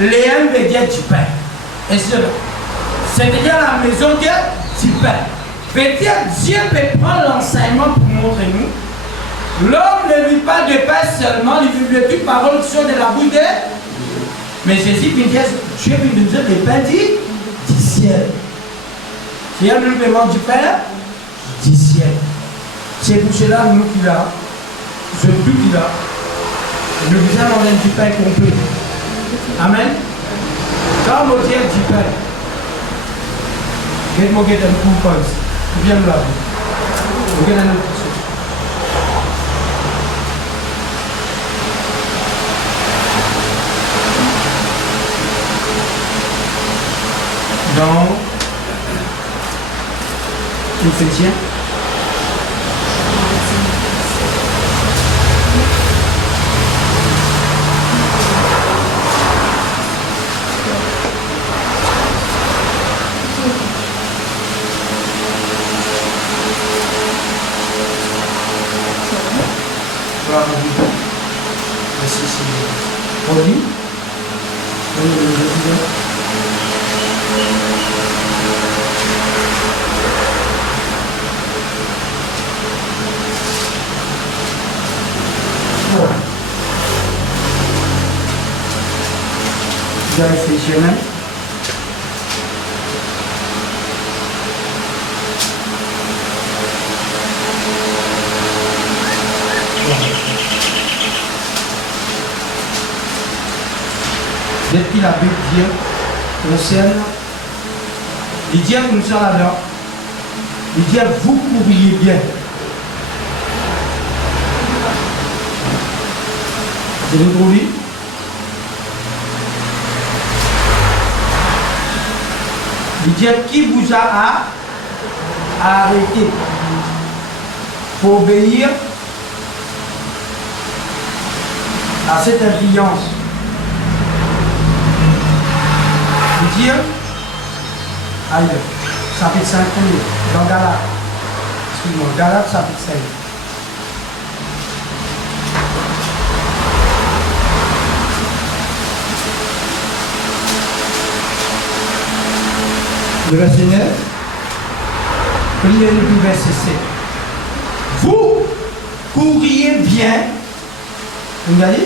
Léem veut dire du pain. Et c'est-à-dire la maison du pain. Peut-être Dieu peut prendre l'enseignement pour montrer nous. L'homme ne vit pas de pain seulement, il vit de toute parole qui sort de la bouche de. Mais Jésus vient dire, Dieu vient nous dire le pain du ciel. Qui a le paiement du pain du ciel. C'est pour cela nous qui là, je plus qui là, nous vous avons du pain complet. Amen. Quand on dit du pain, get-moi un coup de viens là. Vous avez un autre chose. Dans Éphésiens. Éphésiens. Depuis la Bible dit concerne, il dit comme ça là-dedans, il dit vous courriez bien. C'est le trouvé. Il dit qui vous a arrêté pour obéir à cette influence. Il dit, aïe, chapitre 5, dans Galates, excuse-moi, Galates chapitre 5. Le verset 9, priez le verset 7. Vous courriez bien, vous avez dit,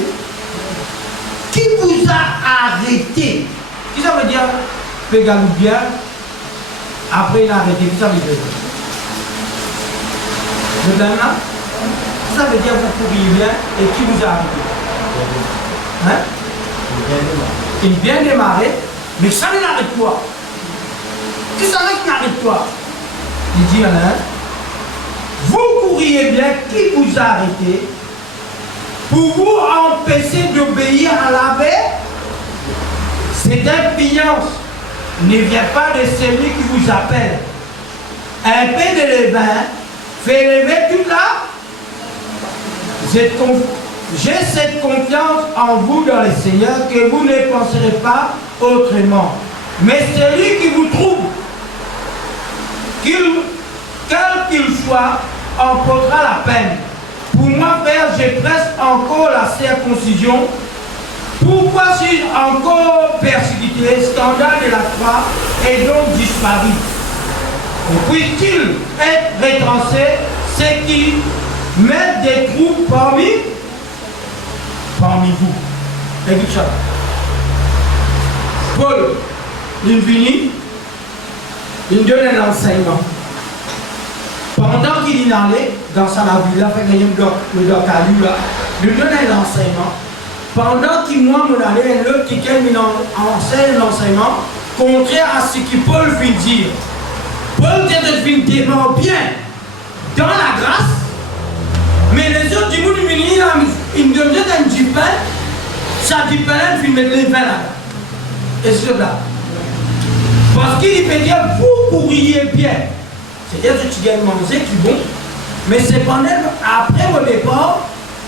qui vous a arrêté? Qui ça veut dire, pégalou bien, après il a arrêté, qui ça veut dire? Le blâme là? Qui ça veut dire, vous courriez bien, et qui vous a arrêté? Hein? Il vient démarrer, mais ça ne l'arrête pas. Qui savait qui n'arrête pas? Il dit Alain, vous courriez bien, qui vous a arrêté pour vous empêcher d'obéir à la paix? Cette influence ne vient pas de celui qui vous appelle. Un peu de levain fait lever toute la. J'ai cette confiance en vous dans le Seigneur que vous ne penserez pas autrement. Mais celui qui vous trouve, quel qu'il soit, emportera la peine. Pour moi, Père, je presse encore la circoncision. Pourquoi suis-je encore persécuté? Scandale de la croix est donc disparu. Puisse-t-il être rétrancé ceux qui mettent des troubles parmi vous? Écoute ça. Paul, il finit. Il donne un enseignement. Pendant qu'il allait dans sa vie, là, le doc à lui, là, il donne un enseignement. Pendant qu'il moi, mon allait, l'autre qui enseigne l'enseignement, contraire à ce que Paul vient dire. Paul vient tellement bien dans la grâce, mais les autres du monde, ils me donnent du pain, ça du pain, ils mettent les pains là. Et c'est là. Parce qu'il peut dire, vous courriez bien. C'est-à-dire que tu gagnes manger, tu bon. Mais cependant, après au départ,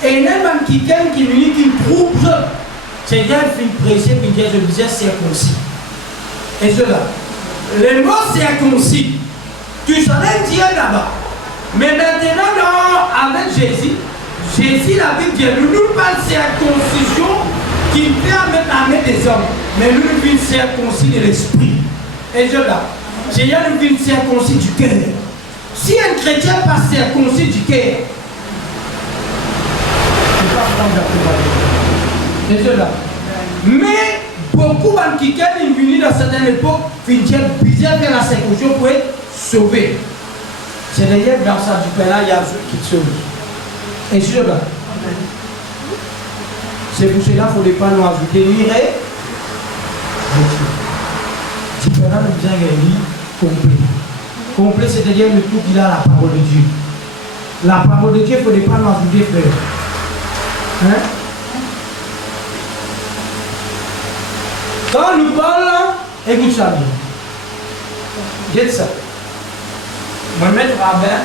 et même quelqu'un qui me dit qu'il prouve, c'est-à-dire qu'il prêchait, puis je disais circoncis. Et cela. Le mot circoncis, tu savais dire là-bas. Mais maintenant, avec Jésus, la Bible dit, nous parlons de circoncision qui permet d'amener des hommes, mais nous nous circoncis de l'esprit. Et je là, j'ai une vie circoncis du cœur. Si un chrétien pas circoncis du cœur, il ne peut pas prendre la prière. Et je là. Mais beaucoup de qui sont venus dans certaines époques, finissent bizarre faire la circoncision pour être sauvés. C'est d'ailleurs dans ça du Père, il y a ceux qui te sauvent. Et je là. C'est pour cela qu'il ne faut pas nous ajouter lire. Du Père, nous avons un livre complet. Complet, c'est-à-dire le tout qu'il a la parole de Dieu. La parole de Dieu, il ne faut pas nous ajouter, frère. Hein? Quand nous parlons, écoute ça bien. Dites ça. Mohamed rabbin,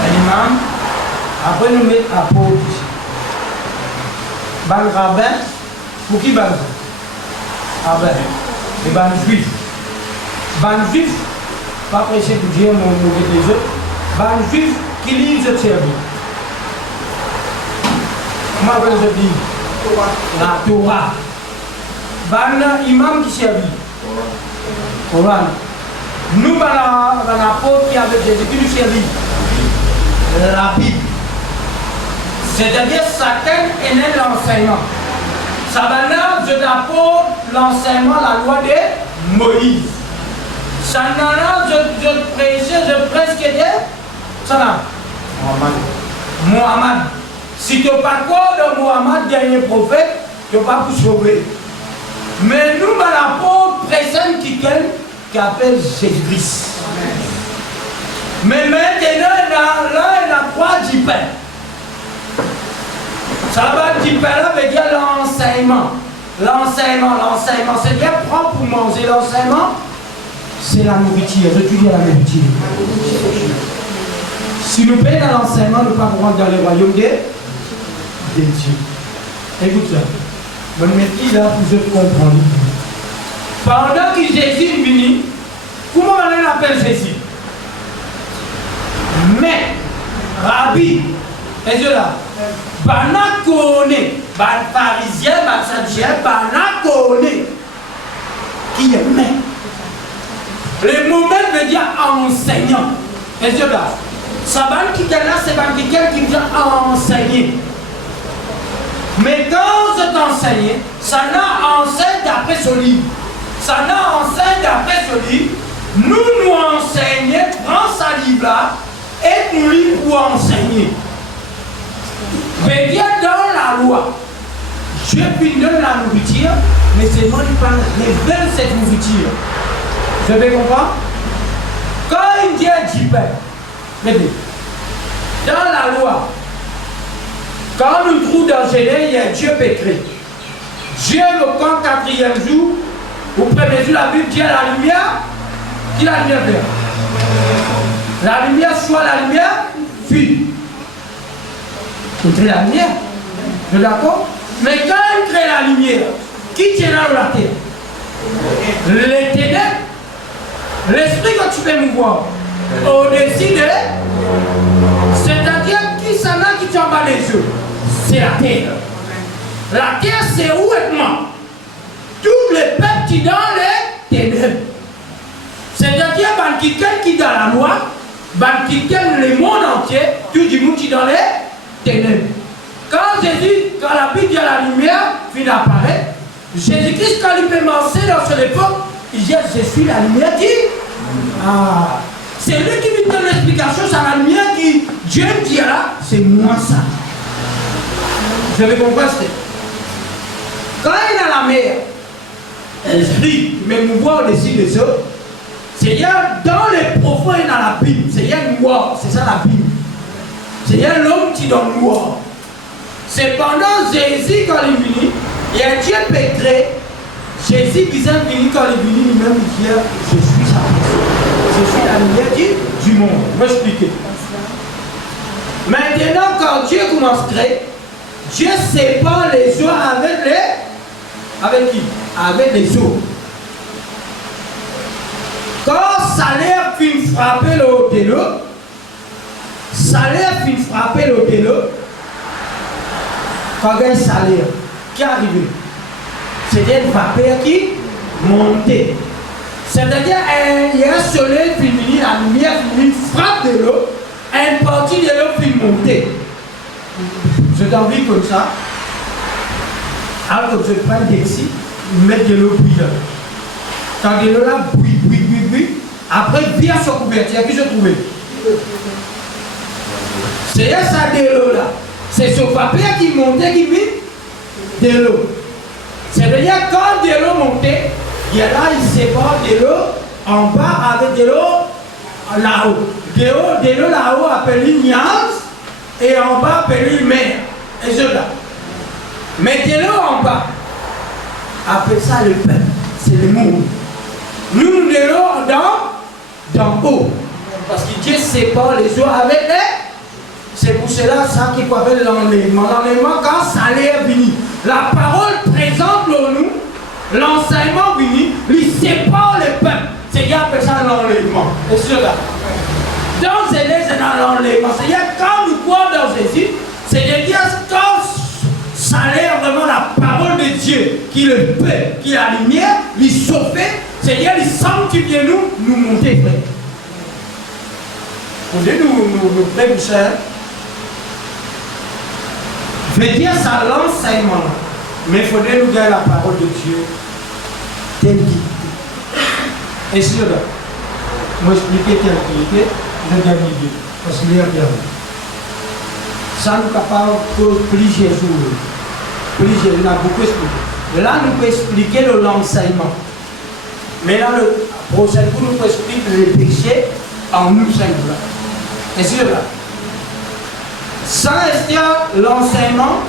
un imam, après nous mettons apôtre. Ban rabbin, pour qui ban? Rabbin. Et ban juif. Ban juif, pas prêcher pour dire mon mauvais des autres. Ban juif qui lit ce service. Comment je dis? La Torah. Ban imam qui servit. Coran. Nous, l'apôtre qui avait Jésus qui nous servit. La Bible. C'est-à-dire Satan est né l'enseignement. Savana, je t'apporte l'enseignement, la loi de Moïse. Sanana, je prêchais, je prêche que de Sana. Mohamed. Si tu n'as pas quoi de Mohamed, dernier prophète, tu n'as pas pu sauver. Mais nous, l'apôtre prêchons quelqu'un qui appelle Jésus-Christ. Mais maintenant, là, il a trois pain. Ça va dire là veut dire l'enseignement. L'enseignement, c'est-à-dire prendre pour manger. L'enseignement, c'est la nourriture. Je dis la nourriture. Si nous payons dans l'enseignement, nous ne pouvons pas rentrer dans le royaume de Dieu. Écoute ça. Je vais mettre là pour je comprendre. Pendant que Jésus est venu, comment on l'appelle Jésus? Mais, Rabbi, et je là. Bana connaît, ban pharisien, ban sadducéen, bana connaît qui est maître. Le moment veut dire enseignant. Et je là, ça ban qui est là, c'est ban quelqu'un qui vient enseigner. Mais quand je t'enseigne, ça n'a enseigne d'après ce livre. Ça n'a enseigne d'après ce livre. Nous enseignons, prends ce livre-là et nous lit pour enseigner. Mais bien dans la loi, Dieu lui donne la nourriture, mais c'est moi qui parle, révèle cette nourriture. Vous avez compris? Quand il dit du pain, dans la loi, quand nous trouvons dans Genèse, il y a Dieu pétré. Dieu, le camp quatrième jour, au premier jour, la Bible dit la lumière, qui la lumière fait? La lumière soit la lumière, fuit. Il crée la lumière. Vous êtes d'accord? Mais quand il crée la lumière, qui tient dans la terre? Les ténèbres. L'esprit que tu peux me voir. Au-dessus de. C'est-à-dire qui s'en a qui tient en bas des yeux? C'est la terre. La terre, c'est où est moi? Tous les peuples qui dans les ténèbres. C'est-à-dire quelqu'un qui dans la loi, quelqu'un le monde entier, tout du monde qui dans les ténèbres. Quand Jésus, quand la Bible dit la lumière, finit d'apparaître, Jésus-Christ, quand il peut marcher dans cette époque, il dit je suis la lumière qui. Ah, c'est lui qui lui donne l'explication, c'est la lumière qui. Dieu dit là, c'est moi ça. Vous avez compris? Quand il est dans la mer, l'esprit, mais nous voit au-dessus des autres, c'est dans les profonds et dans la Bible, c'est noir, c'est ça la Bible. C'est l'homme qui donne noir. C'est pendant Jésus quand il est venu, il y a Dieu pétré. Jésus qui est venu quand il est venu, lui-même il dit je suis sa personne. Je suis la lumière du monde. Je vais expliquer. Maintenant, quand Dieu commence à créer, Dieu sépare les eaux avec les. Avec qui? Avec les eaux. Quand Salaire finit frapper le haut de l'eau, Salaire finit frapper le haut de l'eau, quand il y a Salaire, qui est arrivé. C'était une vapeur qui montait. C'est-à-dire, il y a un soleil qui finit, la lumière finit, frappe de l'eau, une partie de l'eau finit monter. Je t'en envie comme ça. Alors que je prends d'ici, mettre de l'eau bouillante. Quand de l'eau là bouille. Après, bien se couverture, qui se trouvait. C'est ça de l'eau là. C'est ce vapeur qui montait, qui vit de l'eau. C'est-à-dire, quand de l'eau montait, il y a là, il sépare de l'eau en bas avec de l'eau là-haut. De l'eau là-haut appelée Niance et en bas appelée mer. Et cela. Mais de l'eau en bas, appelle ça le peuple. C'est le monde. Nous, de l'eau dans haut. Parce que Dieu sépare les eaux avec les. C'est pour cela ça qu'il appelle l'enlèvement. L'enlèvement, quand ça est venu, la parole présente pour nous, l'enseignement venu, il sépare le peuple. C'est qu'il appelle ça l'enlèvement. Et cela. Donc, c'est dans l'enlèvement. C'est-à-dire, quand nous croyons dans Jésus, c'est-à-dire, quand ça a vraiment la parole de Dieu, qui est le peuple, qui est la lumière, il sauver, c'est-à-dire, il sanctifie nous monter, frère. Vous dites, nous frères, vous savez, veut dire ça l'enseignement, mais il faudrait nous garder la parole de Dieu telle qu'il est. Et c'est là, moi expliquer tel qu'il était, je vais Dieu, parce qu'il est bien. Ça nous capable de plier Jésus. Plier, on a beaucoup expliqué. Là, nous pouvons expliquer l'enseignement. Mais là, le prochain coup, nous pouvons expliquer le péché en nous singulier. Et c'est là. Sans rester l'enseignement,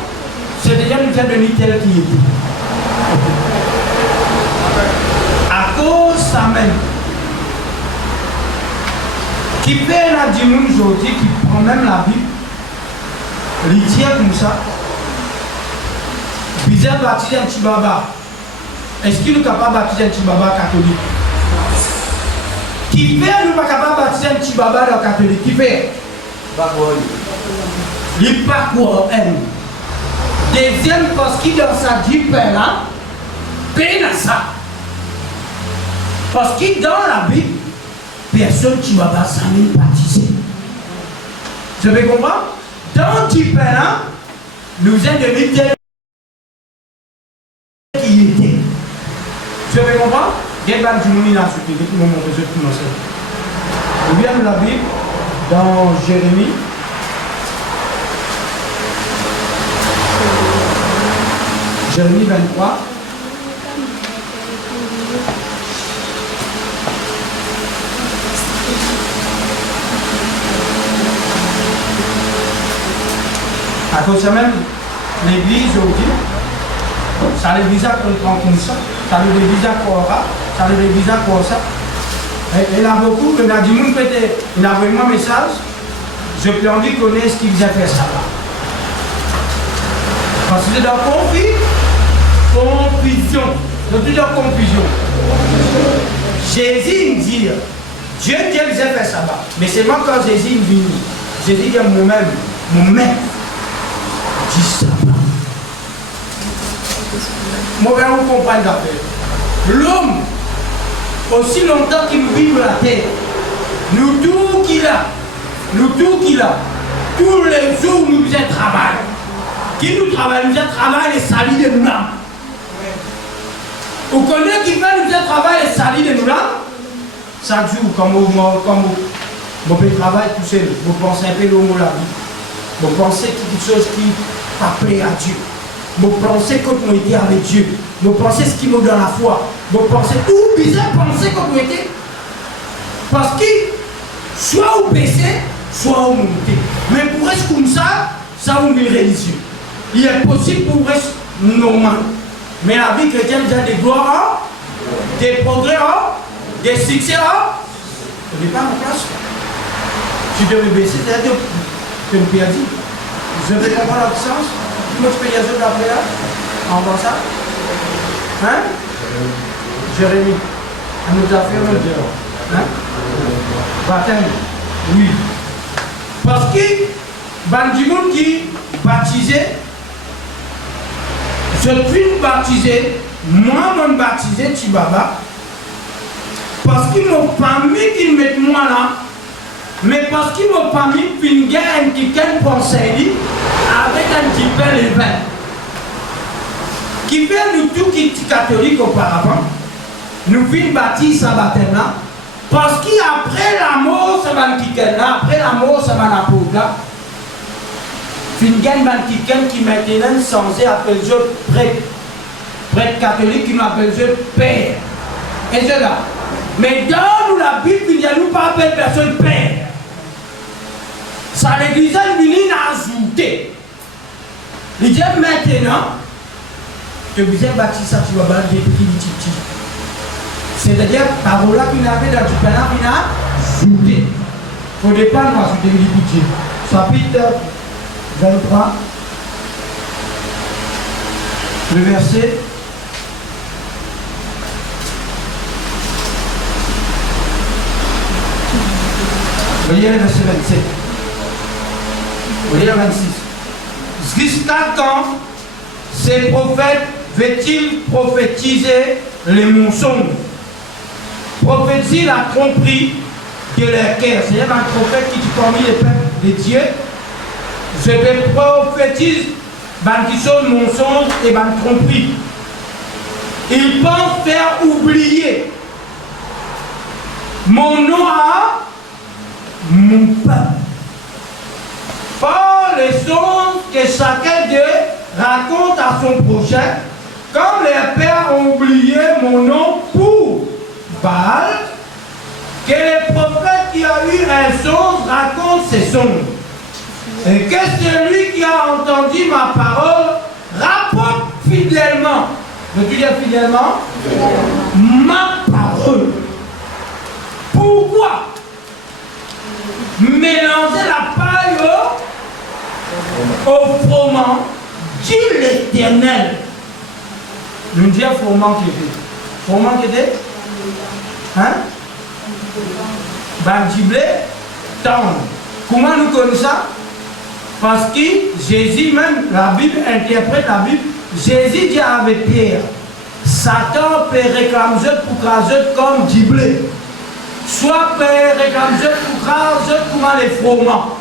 c'est déjà nous faire de tel qui était. À cause ça même. Qui fait la dimanche aujourd'hui, qui prend même la Bible, il tient comme ça. Bizarre baptiser un petit baba. Est-ce qu'il est capable de baptiser un petit baba catholique? Qui fait nous pas capable de baptiser un petit baba dans catholique? Qui fait? Il parcourt elle. Deuxième, parce qu'il dans sa vie là, peine à ça. Parce que dans la Bible, personne qui va pas s'en baptiser. Vous avez compris? Dans ce là, nous sommes devenus tels qu'il était. Vous avez compris? Il y a un petit moment qui m'a montré ce que nous sommes. Nous viens de la Bible, dans Jérémie. Jérémie 23. À cause de même, l'église aujourd'hui, ça l'église qu'on prend comme ça, ça l'église qu'on aura, ça l'église qu'on ça. Et là beaucoup, il y a du monde peut-être, il a vraiment un message, je peux envie de connaître ce qu'ils ont fait ça là. Parce que c'est dans confusion, dans confusion. Jésus me dit, Dieu les a fait ça là. Mais c'est moi quand Jésus me dit, Jésus dit moi-même, mon maître, dit ça là. Moi, je vous comprends l'affaire. L'homme, aussi longtemps qu'il vit sur la terre, nous tout qu'il a, tous les jours nous faisons travail. Qui nous travaille, nous faisons travail et salit de nous là. Vous connaissez qui fait nous faisons travail et salit de nous là? Chaque jour, comme vous faites travail tout seul, vous pensez un peu l'homme la vie. Vous pensez quelque chose qui appelait à Dieu. Vous pensez que vous étiez avec Dieu. Vous pensez ce qui nous donne la foi. Vous pensez tout bizarre, pensez que vous étiez. Parce que soit vous baissez, soit vous montez. Mais pour rester comme ça vous est religieux. Il est possible pour rester normal. Mais la vie chrétienne a des gloires, des progrès, des succès. Ce n'est pas ma place. Tu devais baisser, c'est-à-dire que le Père dit. Je vais comprendre la puissance. Comment tu peux y aller d'après là? En bas ça? Hein? Jérémie. Elle nous a fait un dehors. Hein? Baptême. Oui. Parce que, du monde qui baptisait, Je suis baptisé, moi, je suis baptisé, Tibaba, parce qu'ils m'ont pas mis qu'ils mettent moi là, mais parce qu'ils m'ont pas mis une guerre qui qu'elle conseille avec un petit peu les vins. Qui fait nous tout qui est catholique auparavant, nous vîmes bâtir sa baptême là, parce qu'après la mort, ça va quitter là, après la mort, ça va la pauvre là. Une guerre qui maintenant censé appeler Dieu prêtre catholique qui m'appelle Dieu père. Et c'est là. Mais dans la Bible, il n'y a pas appelé personne père. Ça l'église est ajouté. Il dit maintenant, que vous êtes bâti ça, tu vas battre des petits. C'est-à-dire, parole là qu'il avait dans du canard, il a ajouté. Au départ, on va ajouter les petits. Chapitre 23, le verset. Voyez le verset 27. Voyez le 26. Jusqu'à quand ces prophètes veulent-ils prophétiser les mensonges? Prophétie la tromperie de leur cœur. C'est un prophète qui dit parmi les peuples de Dieu. Je te prophétise qui sont mensonges et tromperie. Ils pensent faire oublier mon nom à mon peuple. Par les songes que chacun d'eux raconte à son prochain, comme les pères ont oublié mon nom pour Baal, que les prophètes qui ont eu un songe racontent ces songes. Et que celui qui a entendu ma parole rapporte fidèlement. Veux-tu dire fidèlement? Ma parole. Pourquoi mélanger la paille au froment, dit l'Éternel. Nous disons froment qui était. Froment qui était? Hein? Bandiblé, tendre. Comment nous connaissons ça? Parce que Jésus, même la Bible interprète la Bible, Jésus dit avec Pierre, Satan peut réclamer pour craser comme du blé. Soit peut réclamer pour craser comme les froment.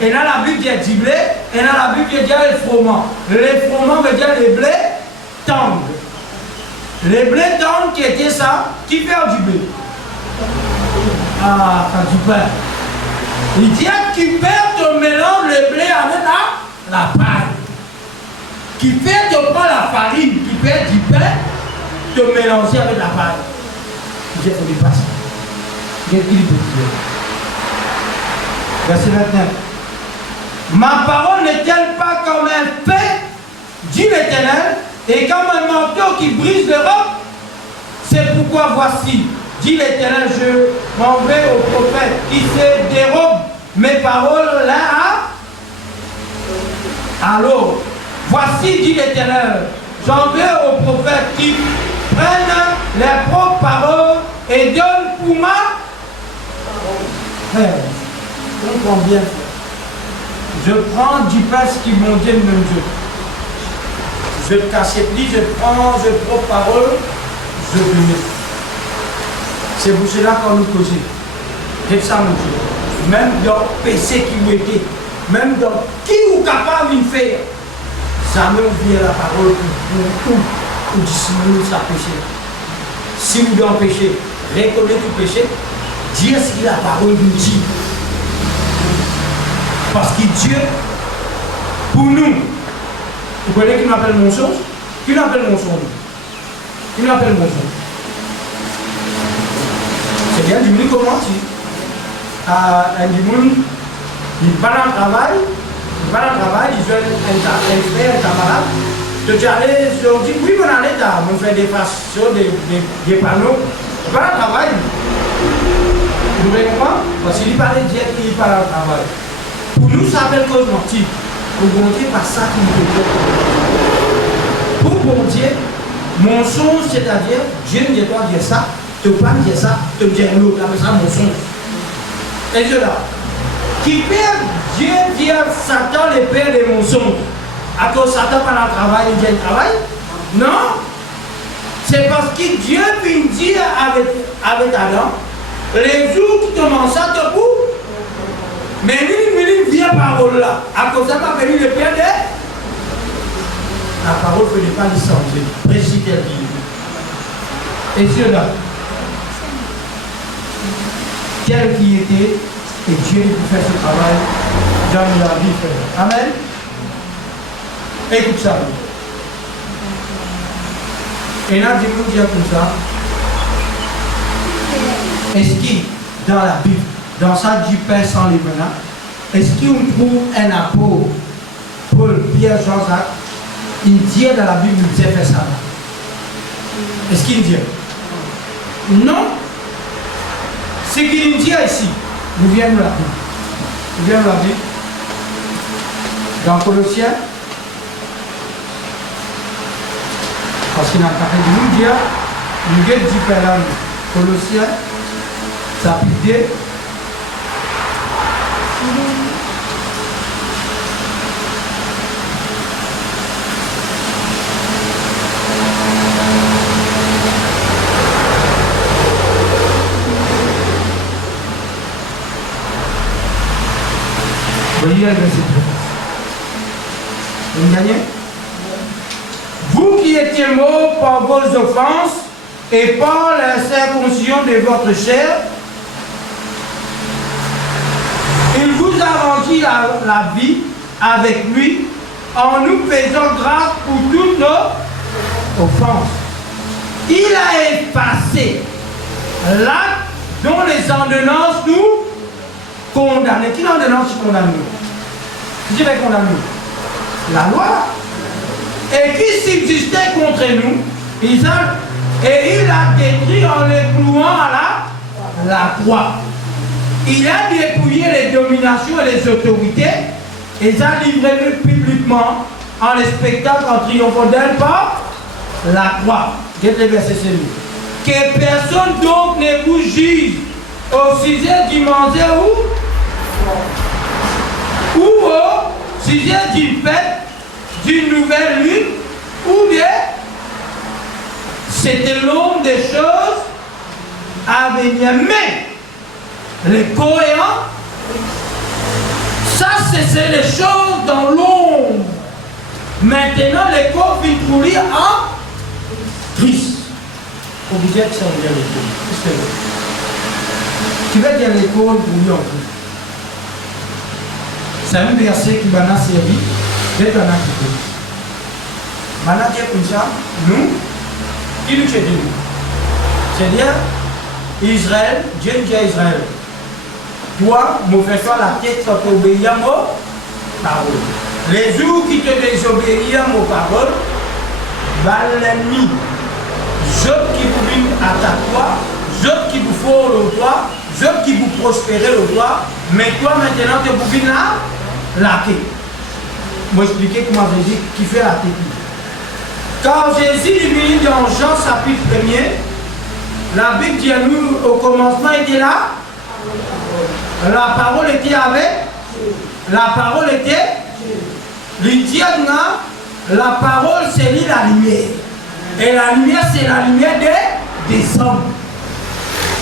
Et là, la Bible dit du blé, et là la Bible dit les froment. Les froment veut dire les blés tendres. Les blés tendres qui étaient ça, qui fait du blé? Ah, quand tu perds. Il dit qui perd te mélange le blé avec la paille. Qui fait te prend la farine, qui perd du pain, te mélanger avec la paille. Il dit il faut dépasser. Qu'est-ce qu'il peut dire? Verset 29. Ma parole n'est-elle pas comme un fait, dit l'Éternel, et comme un manteau qui brise le roc? C'est pourquoi voici, dit l'Éternel, je m'en vais au prophète qui se dérobe mes paroles là à l'autre. Voici, dit l'Éternel, j'en vais aux prophètes qui prennent leurs propres paroles et donnent pour ma frère. Comprends bien. Je prends du pain qui m'ont dit même Dieu. Je t'accepte, je prends parole, je le mets. C'est pour cela qu'on nous cause. C'est ça, mon Dieu. Même dans le péché qui vous était, même dans qui vous capable de faire, ça me vient la parole pour dissimuler sa péché. Si vous devez pécher, reconnaissez tout péché, dire ce que la parole nous dit. Parce que Dieu, pour nous, vous connaissez qui m'appelle mensonge? Qui m'appelle mensonge? Qui m'appelle mensonge? C'est bien du monde comment tu un du monde, il va dans le travail, il joue un frère, un camarade. Tu dis, allez, je dis, oui, on allait là, on fait des façons, des panneaux. Il va dans le travail. Vous voyez comment? Parce qu'il parlait de Dieu, il parle dans le travail. Pour nous, ça s'appelle cause mentir. Pour bon Dieu, pas ça qui nous fait. Pour bon Dieu, mensonge, c'est-à-dire, Dieu ne dit pas dire ça, te pas dire ça, te dire l'autre, appelle ça mensonge. Et cela, qui perd Dieu dit à Satan les pères des mensonges. À cause de Satan pendant le travail, il dit travail? Non. C'est parce que Dieu vient dire avec Adam, les jours qui commencent à te couper, mais lui vient parole là. À cause de ça, pas venu le père de la parole ne peut pas lui changer. Précitez le. Et Dieu là, quel qui était, et Dieu peut faire ce travail dans la vie. Amen. Écoute ça. Et là, Dieu nous dit comme ça. Est-ce qu'il, dans la Bible, dans ça du pain sans levain, est-ce qu'on trouve un apôtre, Paul, Pierre, Jean-Jacques, il dit dans la Bible, il dit faire ça? Est-ce qu'il dit? Non. Ce qu'il dit ici, nous venons de la Bible. Nous venons de la Bible. Dans Colossiens, parce qu'il n'a pas fait de nous dire, nous avons différents. Colossiens, chapitre 2. Voyez le verset 13. Vous gagnez? Vous qui étiez morts par vos offenses et par la circoncision de votre chair, il vous a rendu la vie avec lui en nous faisant grâce pour toutes nos offenses. Il a effacé l'acte dont les ordonnances nous condamnent. Qui l'ordonnance condamne nous? Qui va condamner? La loi. Et qui subsistait contre nous, et il a détruit en les clouant à la croix. Il a dépouillé les dominations et les autorités, et il a livré publiquement en les spectacles en triomphant d'elle par la croix. Regardez le verset, c'est lui. Que personne donc ne vous juge au sujet du manger ou au sujet d'une fête, d'une nouvelle lune ou de c'était l'ombre des choses à venir. Mais les cohérents, ça c'est les choses dans l'ombre. Maintenant les corps vont trouver en Christ. On vous dit que ça veut dire l'école. Tu veux dire l'école pour lui en Christ. C'est un verset qui m'a servi. C'est un acte. Maintenant, Dieu comme ça, nous, qui nous fait de nous? C'est-à-dire, Israël, Dieu dit à Israël, toi, mon frère, la tête soit obéie à mon parole. Les jours qui te désobéissent à mon parole, valent l'ennemi. J'autres qui vous viennent à ta toi, j'autres qui vous font le toi, j'autres qui vous prospérer le toi, mais toi maintenant, tu vous viens là, laquer. Moi, expliquer comment Jésus qui fait la technique. Quand Jésus est venu dans Jean chapitre 1er, la Bible dit à nous, au commencement était là, la parole était avec, la parole était, le Dieu, la parole c'est la lumière. Et la lumière c'est la lumière des hommes.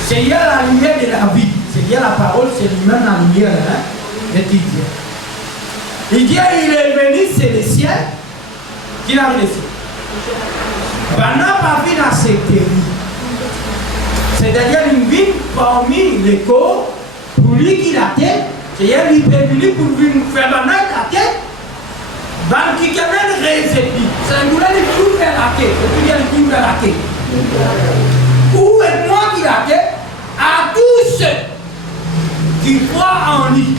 C'est la lumière de la vie. C'est-à-dire la parole c'est lui-même la lumière de Dieu. Il dit, il est venu, c'est le ciel. Qui a laissé? Pendant pas vu dans cette vie. C'est-à-dire une vie parmi les corps, pour lui qui la tête, c'est-à-dire il est venu pour lui faire la tête. Ban qui canal réceptif. C'est un goulet de tout faire la tête. Et puis il y a le tout faire la tête. Où est moi qui la tête? À tous ceux qui croient en lui.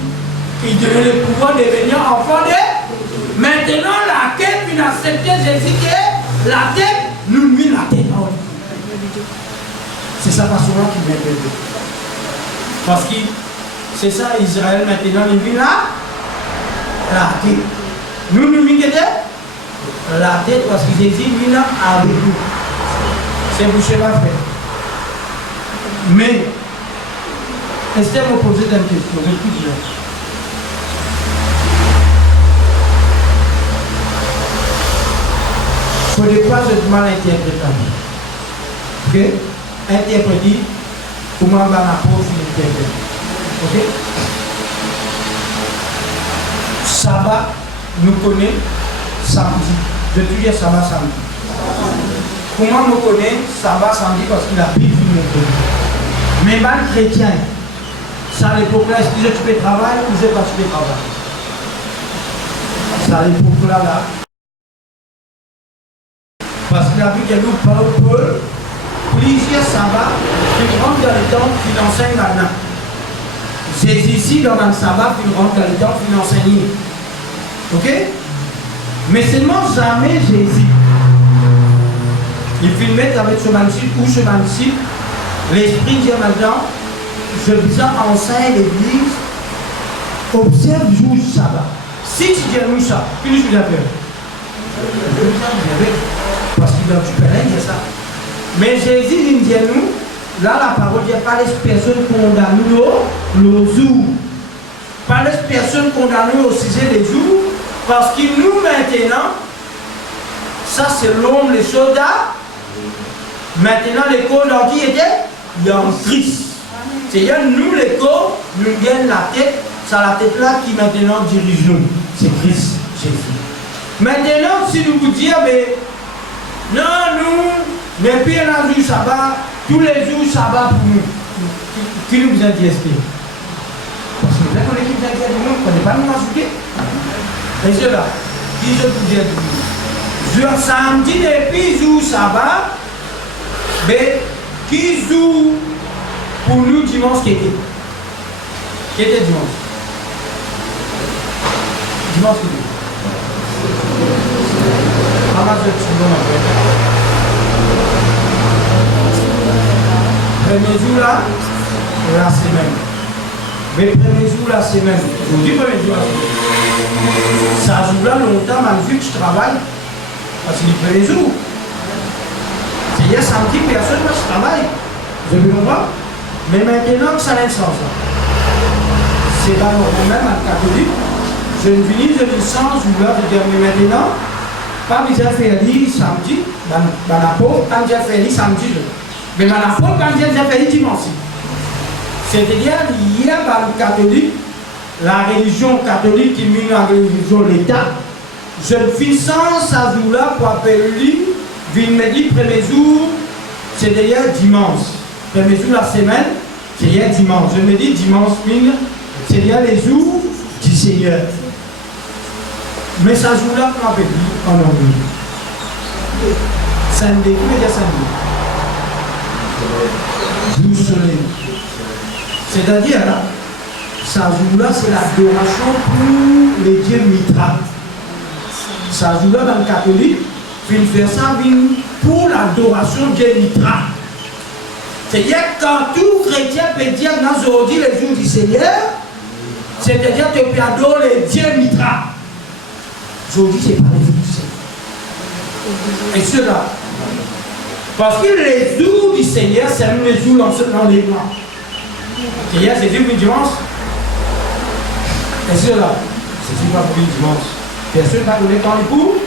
Il donne le pouvoir de devenir enfant de. Maintenant, la tête, il a accepté Jésus qui est la tête, nous met la tête en lui. C'est ça façon-là qui vient de Dieu. Parce que c'est ça, Israël, maintenant, il vit là, la tête. Nous, nous mettons la tête parce que Jésus vit là avec nous. C'est vous cela fait. Mais, Esther me posait une question, écoute bien. faut des fois je mal interpréter. Ok? Interpréter comment on va la pause interpréter. Ok? Sabbat, nous connaissons samedi. Je te dis sabbat samedi. Comment nous connaissons sabbat samedi? Parce que la Bible nous connaît. Mais mal chrétien, ça à l'époque là, est-ce que tu peux travailler ou je pas tu peux travailler? Ça à l'époque là. Parce que la Bible nous parle de plusieurs sabbats qui rentrent dans le temps qui enseignent maintenant. Jésus ici dans un sabbat qui rentre dans le temps qui enseigne. Ok? Mais seulement jamais Jésus. Il faut mettre avec ce manuscrit ou ce manuscrit. L'Esprit dit maintenant, je vous enseigne l'Église, observe le jour du sabbat. Si tu dis à nous ça, que nous faire? Parce qu'il dans du Pélin, il y a ça. Mais Jésus il dit à nous, là la parole dit pas les personnes condamnées au jour. Pas les personnes condamnées au sujet des jours. Parce que nous maintenant, ça c'est l'homme, les soldats. Maintenant les corps dans qui était? Il y a un Christ. C'est-à-dire nous les corps, nous gagnons la tête. C'est la tête là qui maintenant dirige nous. C'est Christ, Jésus. Maintenant si nous vous disons, mais non, nous, depuis un jour sabbat, tous les jours sabbat pour nous. Qui nous a dit est-ce que? Parce que là, on est qui nous a dit nous, on n'est pas nous insulter. Et c'est là, qui je vous dis? Jour samedi depuis jour sabbat, mais qui joue pour nous dimanche qui était? Qui était dimanche? Dimanche qui était? Premier jour là, la semaine. Mais premier jour la semaine. Je dis premier jour la semaine. Ça joue là longtemps, même vu que je travaille. Parce que le premier jour. C'est-à-dire samedi, personne ne travaille. Je me comprends. Mais maintenant, ça n'a pas de sens. C'est pas même en catholique. Je ne finis de le sens où là, je dis, mais maintenant, pas besoin de faire lire samedi, dans la peau, quand j'ai fait lire samedi, mais dans la peau, quand j'ai fait lire dimanche. C'est-à-dire, il y a dans le catholique, la religion catholique qui met la religion l'État. Je ne finis sans ça jour-là pour appeler lui, il me dit, premier jour, c'est-à-dire dimanche. Premier jour de la semaine, c'est-à-dire dimanche. Je me dis dimanche, c'est-à-dire les jours du Seigneur. Mais ça joue-là, on appelle en anglais. Sunday, comment dire Sunday? Jour soleil. C'est-à-dire, ça joue-là, c'est l'adoration pour les dieux Mitra. Ça joue-là dans le catholique, puis faire ça pour l'adoration de Dieu Mitra. C'est-à-dire, quand tout chrétien peut dire dans aujourd'hui les jours du Seigneur, c'est-à-dire que tu peux adorer les dieux Mitra. Aujourd'hui, c'est pas les jours du Seigneur. Et cela. Parce que les jours du Seigneur, c'est même les jours dans les mois. C'est-à-dire, c'est du dimanche. Et cela. C'est pas pour le dimanche. Personne va donner quand il court.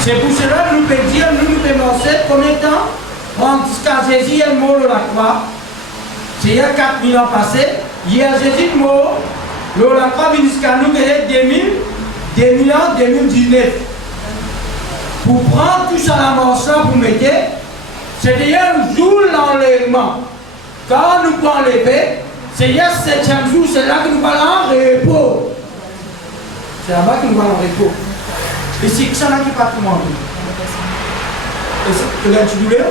C'est pour cela que nous pouvons dire, nous commençons combien de temps? Quand Jésus est mort à la croix, c'est il y a 4000 ans passés, il y a Jésus mort. Le la croix jusqu'à nous, il y a 2000 ans, 2019. Pour prendre tout ça la mort, pour mettre, c'est d'ailleurs le jour de l'enlèvement. Quand nous prenons l'épée, c'est le 7e jour, c'est là que nous allons en repos. C'est là-bas que nous allons en repos. Et c'est ça là qui pas tout le monde. Tu as une petite douleur,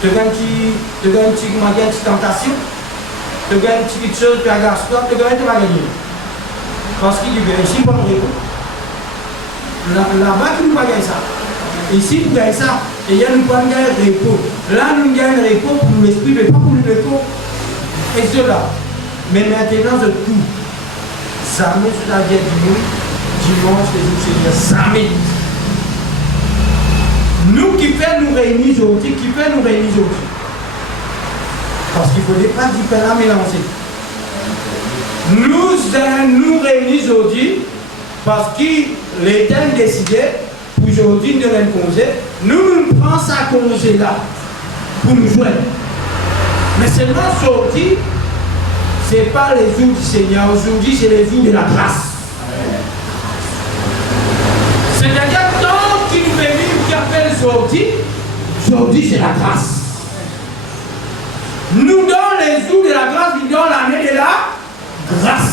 tu as une petite tentation. Tu gagnes une petite chose, tu as gagné, tu vas gagner. Parce qu'il dit, ici, pour le repos. Là-bas, tu ne vas pas gagner ça. Ici, tu gagnes ça. Et il y a nous pas gagner le repos. Là, nous gagnons le repos pour l'esprit, mais pas pour le repos. Et cela. Mais maintenant, de tout. Jamais tu as dit dimanche, les jours, c'est jamais. Nous qui fait nous réunir aujourd'hui, parce qu'il ne faudrait pas du pain à mélanger. Nous réunir aujourd'hui Parce que l'État a décidé, pour aujourd'hui, de nous congé, nous prenons ça congé là, pour nous joindre. Mais seulement sorti, ce n'est pas les jours du Seigneur, aujourd'hui c'est les jours de la grâce. C'est-à-dire, tant qu'il nous fait vivre, qui appelle aujourd'hui c'est la grâce. Nous donnons les jours de la grâce, nous donnons l'année de la grâce.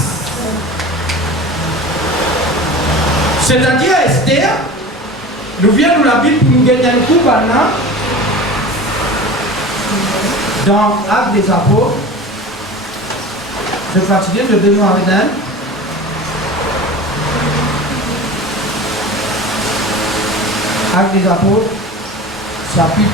C'est-à-dire, Esther, nous venons de la Bible pour nous gagner un coup maintenant, dans Actes des Apôtres. Je suis fatigué, je vais avec elle. Actes des Apôtres, chapitre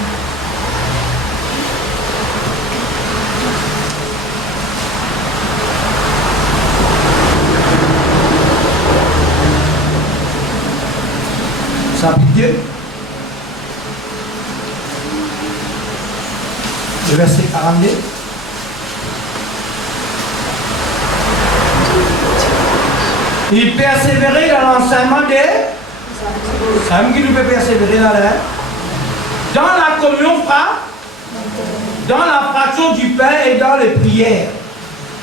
2, le verset 42. Il persévérait dans l'enseignement des... C'est qui nous peut persévérer dans la communion, dans la fraction du pain et dans les prières.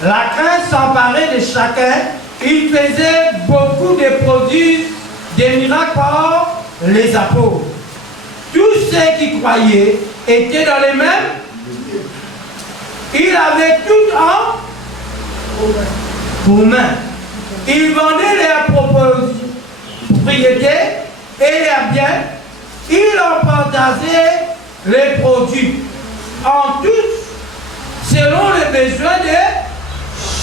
La crainte s'emparait de chacun. Il faisait beaucoup de produits, des miracles par les apôtres. Tous ceux qui croyaient étaient dans les mêmes. Il avait tout en commun. Il vendait leurs propriétés et leurs biens. Il en partageait les produits en tous selon les besoins de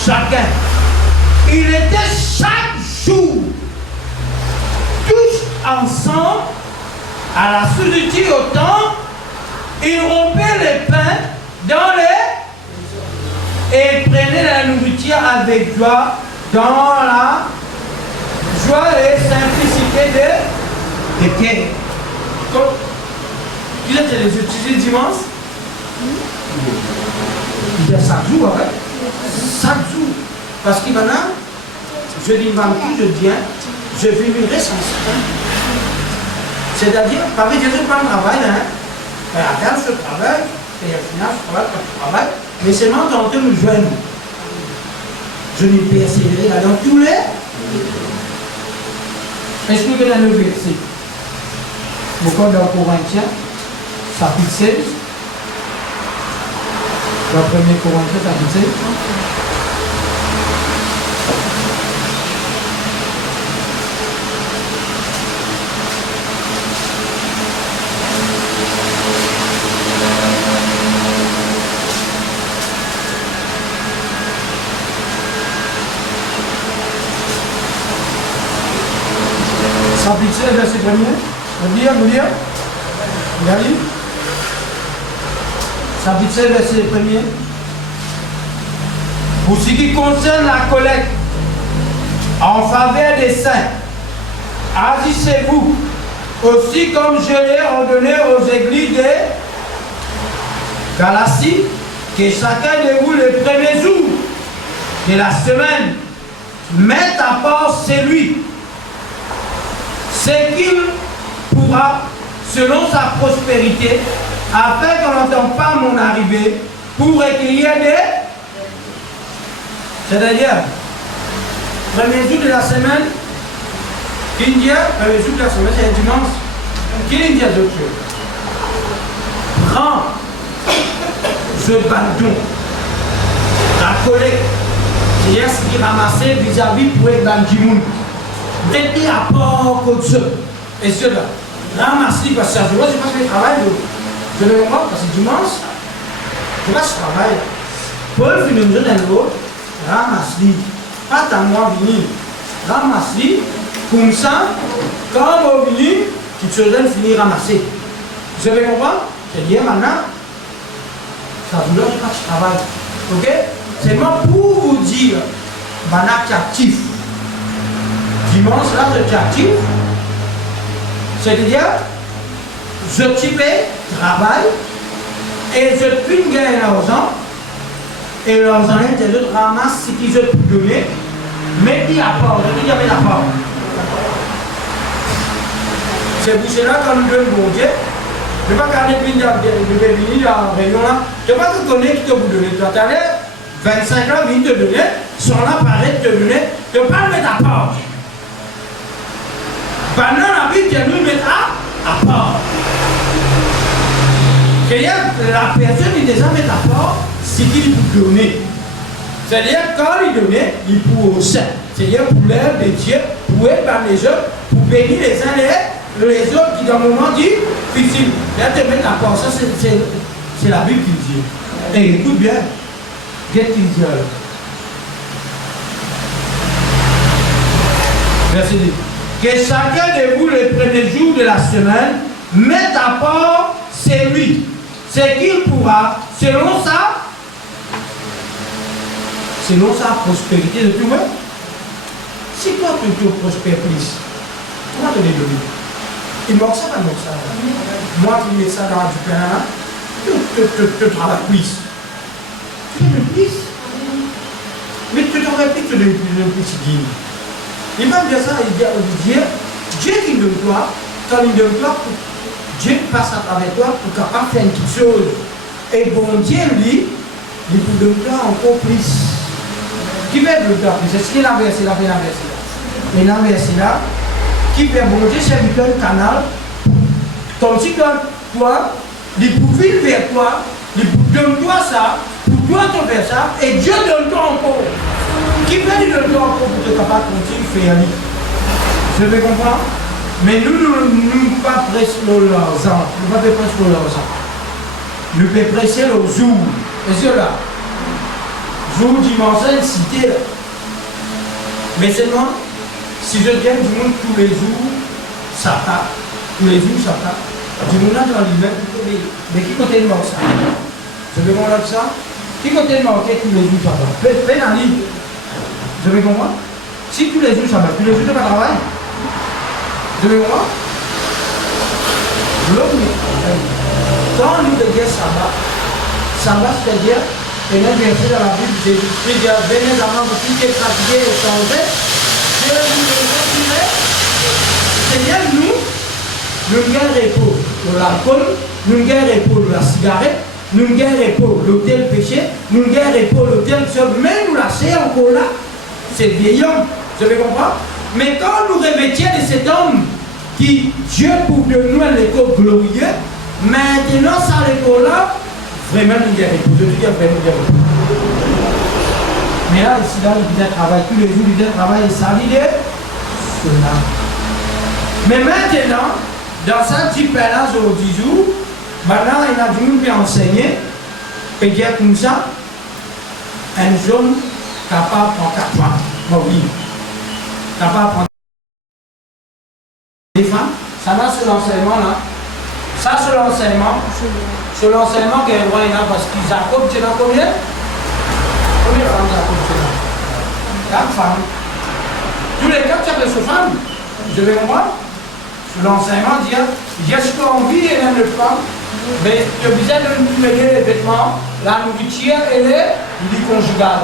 chacun. Il était chaque jour tous ensemble à la solitude au temple. Il rompait les pains dans les et prenait la nourriture avec joie dans la joie et simplicité de cœur. Qui est les étudier dimanche? Il y a 5 jours, ouais. 5 jours. Parce que maintenant, je dis 28, je dis, je vivrai sans ça. C'est-à-dire, par exemple, je ne pas le travail, mais à faire ce travail, et au final, je travaille, mais seulement tenter de nous joindre. Je n'ai persévéré là dans tous les. Est-ce que vous avez le verset? Pourquoi dans Corinthiens, chapitre 16, dans 1 Corinthiens, chapitre 16. Chapitre 16, verset 1er. Vous lire. Regardez. Chapitre 16, verset 1er. Pour ce qui concerne la collecte en faveur des saints, agissez-vous aussi comme je l'ai ordonné aux églises de Galatie, que chacun de vous les premiers jours de la semaine mette à part celui ce qu'il pourra selon sa prospérité, afin qu'on n'entende pas mon arrivée, pour recueillir des... C'est-à-dire, premier jour de la semaine, India, premier jour de la semaine, c'est un dimanche. Qui India d'autre chose? Prends ce bâton, la collecte, c'est-à-dire ce qui ramassait vis-à-vis pour être dans le monde. Mettez à part comme ça. Et cela, ramassez, parce que ça, je vois, je passe le travail, je le vois, parce que dimanche, je passe le travail. Paul finit nous donner l'autre, ramassez, pas à moi venir, ramassez, comme ça, quand on vient, tu te donnes finir ramasser. Vous avez compris? C'est-à-dire maintenant, ça vous donne pas de travail. Ok? C'est moi pour vous dire, maintenant, tu es actif. Dimanche, là, je suis actif. C'est-à-dire, je type travail et je puis gagner l'argent. Et l'argent, je ramasse ce que je peux donner, mais il y a pas, il y avait la part. C'est pour cela quand nous donnons bon Dieu, je ne vais pas garder venir dans la réunion là, je ne vais pas te donner qui te vous donner. Tu as 25 ans, il te donner, son appareil te donner, tu ne peux pas le mettre à part. Pendant la vie, tu nous mettre à part. C'est-à-dire que la personne qui déjà met à part, c'est qu'il peut donner. C'est-à-dire quand il donnait, il peut au sein. C'est-à-dire pour l'œuvre de Dieu, pour être par les autres, pour bénir les uns les autres qui dans le moment difficile. Là, te mettre à part. Ça, c'est la Bible qui dit. Et écoute bien. Qu'est-ce qu'il dit alors? Verset 10. Que chacun de vous, le premier jour de la semaine, mette à part celui, ce qu'il pourra, selon sa prospérité de tout le monde. Si toi tu prospères plus, comment te les donner? Il manque ça, pas manque ça. Moi qui mets ça dans du pain, tu travailles plus. Tu donnes plus. Mais tu travailles plus, tu donnes plus. Il va dire ça, il dit Dieu qui donne toi, quand il donne toi, Dieu passe à travers toi pour capable faire une petite chose. Et bon Dieu, lui, il peut donner toi encore plus. Qui va donner toi plus? C'est ce qu'il a versé là, il a versé là, qui fait bon Dieu, c'est un canal, comme si toi, il peut vivre vers toi, il peut donner toi ça, pour toi te faire ça, et Dieu donne toi encore. Qui peut lui donner toi encore pour te capable de continuer à faire? Je vais comprendre? Mais nous ne pas presser l'argent. Nous ne pas presser l'argent. Nous pouvons presser le jour. Et c'est là. Jour dimanche, cité. Mais seulement, si je viens du monde tous les jours, ça tape. Tous les jours, ça tape. Du monde dans l'immeuble, mais qui côté de moi ça? Je vais comprendre ça? Qui côté de moi tous les jours, ça tape? Fais un livre. Je vais comprendre? Si tous les jours, ça va. Tous les jours, tu vas travailler. Je vais voir. Quand nous devons sabbat, sabbat c'est-à-dire, et un verset dans la Bible, Jésus-Christ dit, venez avant vous qui êtes fatigués et changés, je vous retirer. Seigneur, nous gagnons repos de l'alcool, nous gagnons repos de la cigarette, nous gagnons repos de l'hôtel péché, nous gagnons repos de l'hôtel seul, mais nous lâcher encore là, c'est le vieil homme. Je vais comprendre? Mais quand nous revêtions de cet homme qui, Dieu pour de nous un écho glorieux, maintenant ça l'écho-là, vraiment nous guérit. Pour te dire vraiment guérit. Mais là, ici, là, il vient travailler tous les jours, il vient travailler et ça l'idée, cela. Mais maintenant, dans ce petit pèlerinage au 10 jours, maintenant, il a du monde qui a enseigné, et dire comme ça, un homme capable en 4 ans, bon, oui. Capable prendre des femmes, ça va sur l'enseignement là. Ça sur l'enseignement qu'elle voit là parce que Jacob, tu as combien? Combien de femmes Jacob tu as? 4 femmes. Tous les 4 tu as des femmes. Je vais comprendre. Sur l'enseignement, dire j'ai envie et même de femmes, mais tu as besoin de nous mêler les vêtements, la nourriture et les vie conjugale.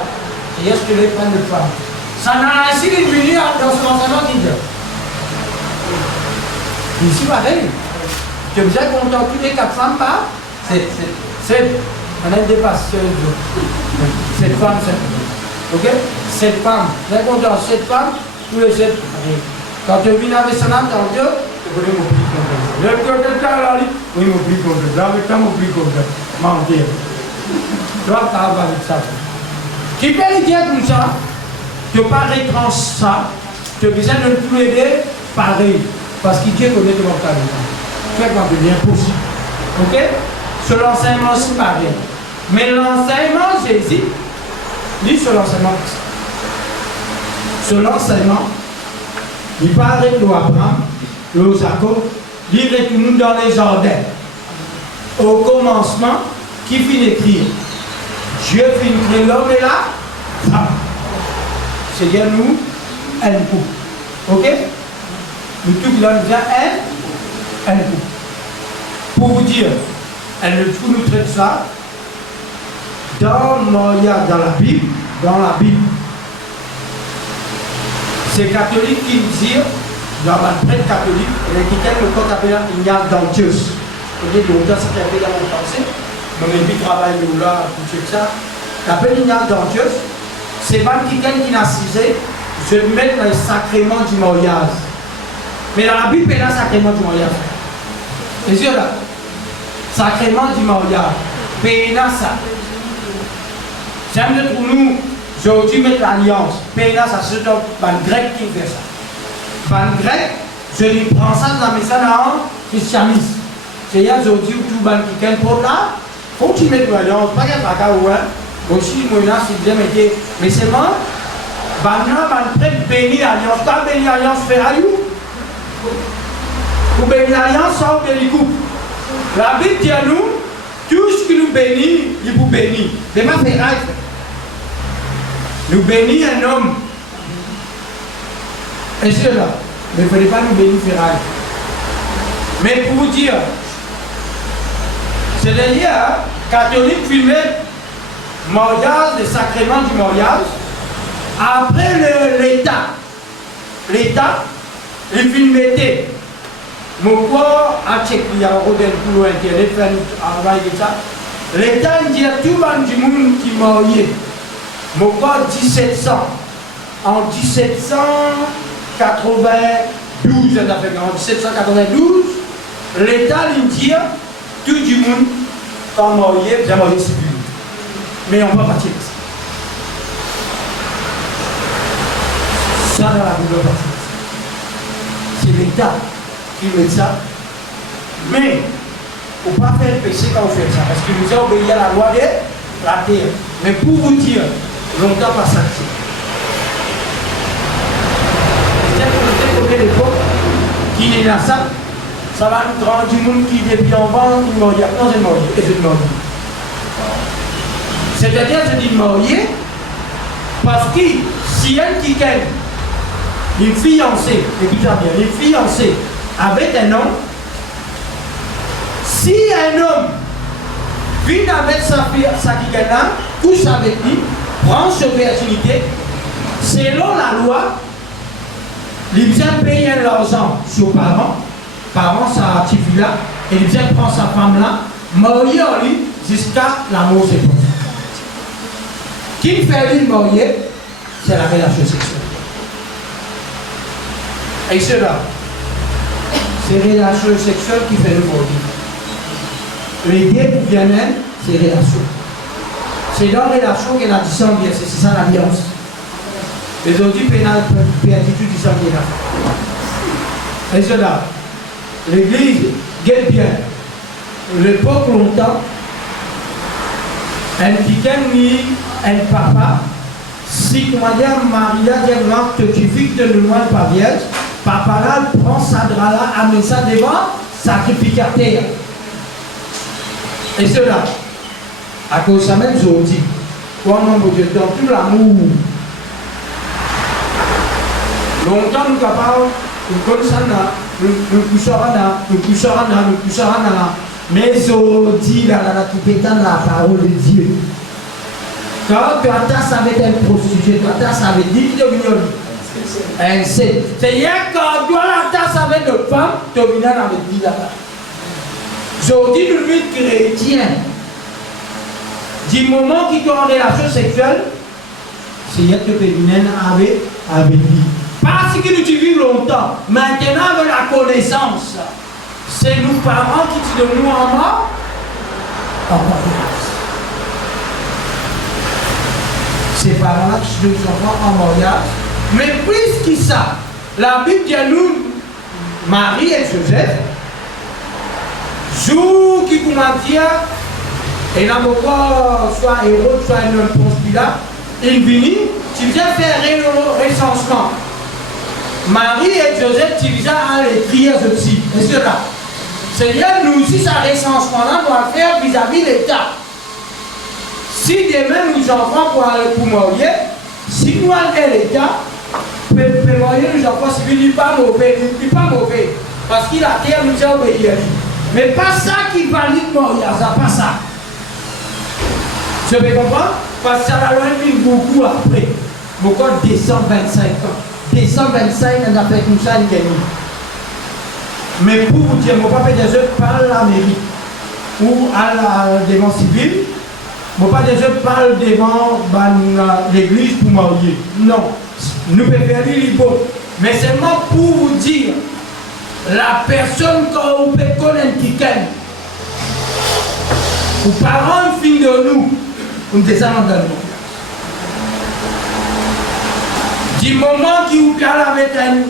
Et est-ce que les prennent de femmes? Ça n'a ainsi venu dans ce enseignement qui dit. Ici, pareil. Tu as besoin qu'on entende toutes les 4 femmes par? On a dépassé cette femme, ok? 7 femmes. Là, on entend 7 femmes, tous les 7. Quand tu viens avec ça, dans Dieu, tu peux m'oublier comme ça. Le cœur de ta là, oui, m'oublie comme ça. Avec ta m'oublie comme ça. Mentir. Tu vas travailler avec ça. Qui peut le dire comme ça? Tu n'as pas retranché ça, tu as besoin de tout aider pareil, parce qu'il Dieu connaît ton caractère. Fais quand tu viens possible. Ok? Sur l'enseignement, c'est pareil. Mais l'enseignement, Jésus, lui, sur l'enseignement, il parle de Abraham, le Jacob, il retourne dans les jardins. Au commencement, qui finit d'écrire? Dieu finit d'écrire l'homme et la femme. C'est-à-dire nous, un couple. Ok? Nous tous qui donnent bien un couple. Pour vous dire, elle nous traite ça dans la Bible, c'est catholique qui dit dans un prêtre catholique, il y a quelqu'un le code appelé Ignace d'Antioche. Vous voyez, longtemps, ça fait dans mon pensée. Mon ami travaille là, tout ça. Il appelle Ignace d'Antioche. C'est pas quelqu'un qui n'a cisé, je vais mettre le sacrement du mariage. Mais dans la Bible, il y a le sacrement du mariage. Les yeux là. Sacrement du mariage. Péna ça. J'aime pour nous, aujourd'hui mettre l'alliance. Péna ça, c'est un grec qui fait ça. Ban grec, je lui prends ça dans la maison dans christianisme. C'est-à-dire aujourd'hui tout ban qui est pour là, faut que tu mettes l'alliance. Pas qu'il y a pas qu'à ouer. Aussi, moi là, c'est bien, mais c'est moi. Ban prêtre béni l'alliance. Quand béni l'alliance fait à you. Ou béni l'alliance, ça ou béni coupe. La Bible dit à nous, tout ce qui nous bénit, il vous bénit. Mais ma ferraille, nous bénit un homme. Et c'est là. Mais il ne fallait pas nous bénir ferraille. Mais pour vous dire, c'est le lien catholique filmé mariage, le sacrement du mariage. Après l'État, il filmait. Mon corps a checké, il y a un rodin pour Internet, ça. L'État dit à tout le monde du monde qui est marié. Mon corps 1700. En 1792, en 1792, l'État dit à tout le monde qui est marié, bien marié civil. Mais on va partir de ça. Ça dans la Bible, c'est l'État qui met ça. Mais, il ne faut pas faire le péché quand vous faites ça, parce que nous avons obéi à la loi de la terre. Mais pour vous dire, longtemps pas ça. C'est l'époque qui est là, ça va nous rendre du monde qui depuis en vent, il m'a dit, non, c'est marié, et je marié. C'est-à-dire, je dis marié, parce que si elle qui gagne, une fiancée, écoutez bien, une fiancée avec un homme, si un homme vient avec sa kikana, couche avec lui, prend sa virginité, selon la loi, il vient payer l'argent sur parents sa petite fille là, et il vient prendre sa femme là, marier en lui jusqu'à la mort séparée. Qui fait lui marier, c'est la relation sexuelle. Et cela, c'est la relation sexuelle qui fait le marier. Les deux qui viennent, c'est relation. C'est dans la relation que la distance vient, c'est ça l'alliance. Les autres pénales, béatitude du sang qui est là. Et cela, l'église guette bien. L'époque longtemps, un petit un papa, si comment dire, Maria dit que tu vis de loin par vierge, papa là prend sa drap là, amène ça devant, sacrificateur. Et cela, à cause de ça même, je dis, comment mon Dieu, dans tout l'amour, longtemps nous capables, nous connaissons là, nous poussons là, mais je dis là, qui pétane la parole de Dieu. Quand tu attends, ça va être un prostitué, tu attends, ça va être 10 millions. C'est-à-dire quand tu attends, ça va être une femme, tu viens avec 10 là-bas. Je dis nous lui chrétien, du moment qu'il est en relation sexuelle, c'est y a que féminine avec lui. Parce que nous vivons longtemps, maintenant avec la connaissance, c'est nos parents qui disent de nous en mort, en mariage. Ces parents-là qui disent de nos enfants en mariage. Mais plus que ça, la Bible dit à nous, Marie et Joseph, jour qui comment dire, et là pourquoi soit héros, soit un homme Ponce-Pilate, il vient, tu viens faire un recensement. Marie et Joseph, tu viens à les crier aussi. Et cela, c'est-à-dire nous aussi, ce recensement-là doit faire vis-à-vis de l'État. Si demain nous enfants pour marier, si nous avons l'État, pour marier nos enfants civils, il n'est pas mauvais, parce qu'il a terre nous a obéi. Mais pas ça qui valide le mariage, pas ça. Je peux comprendre? Parce que ça va loin beaucoup après. Beaucoup 225 ans. décembre 25, on a fait comme ça, il gagne. Mais pour vous dire, mon papa des œuvres parle à la mairie ou à la défense civile, mon papa des œuvres parle devant l'église pour marier. Non, nous préférons l'hypo. Mais seulement pour vous dire, la personne qu'on peut connaître qui gagne, ou parents fin de nous, on descend dans le monde. Du moment qui vous parle avec elle,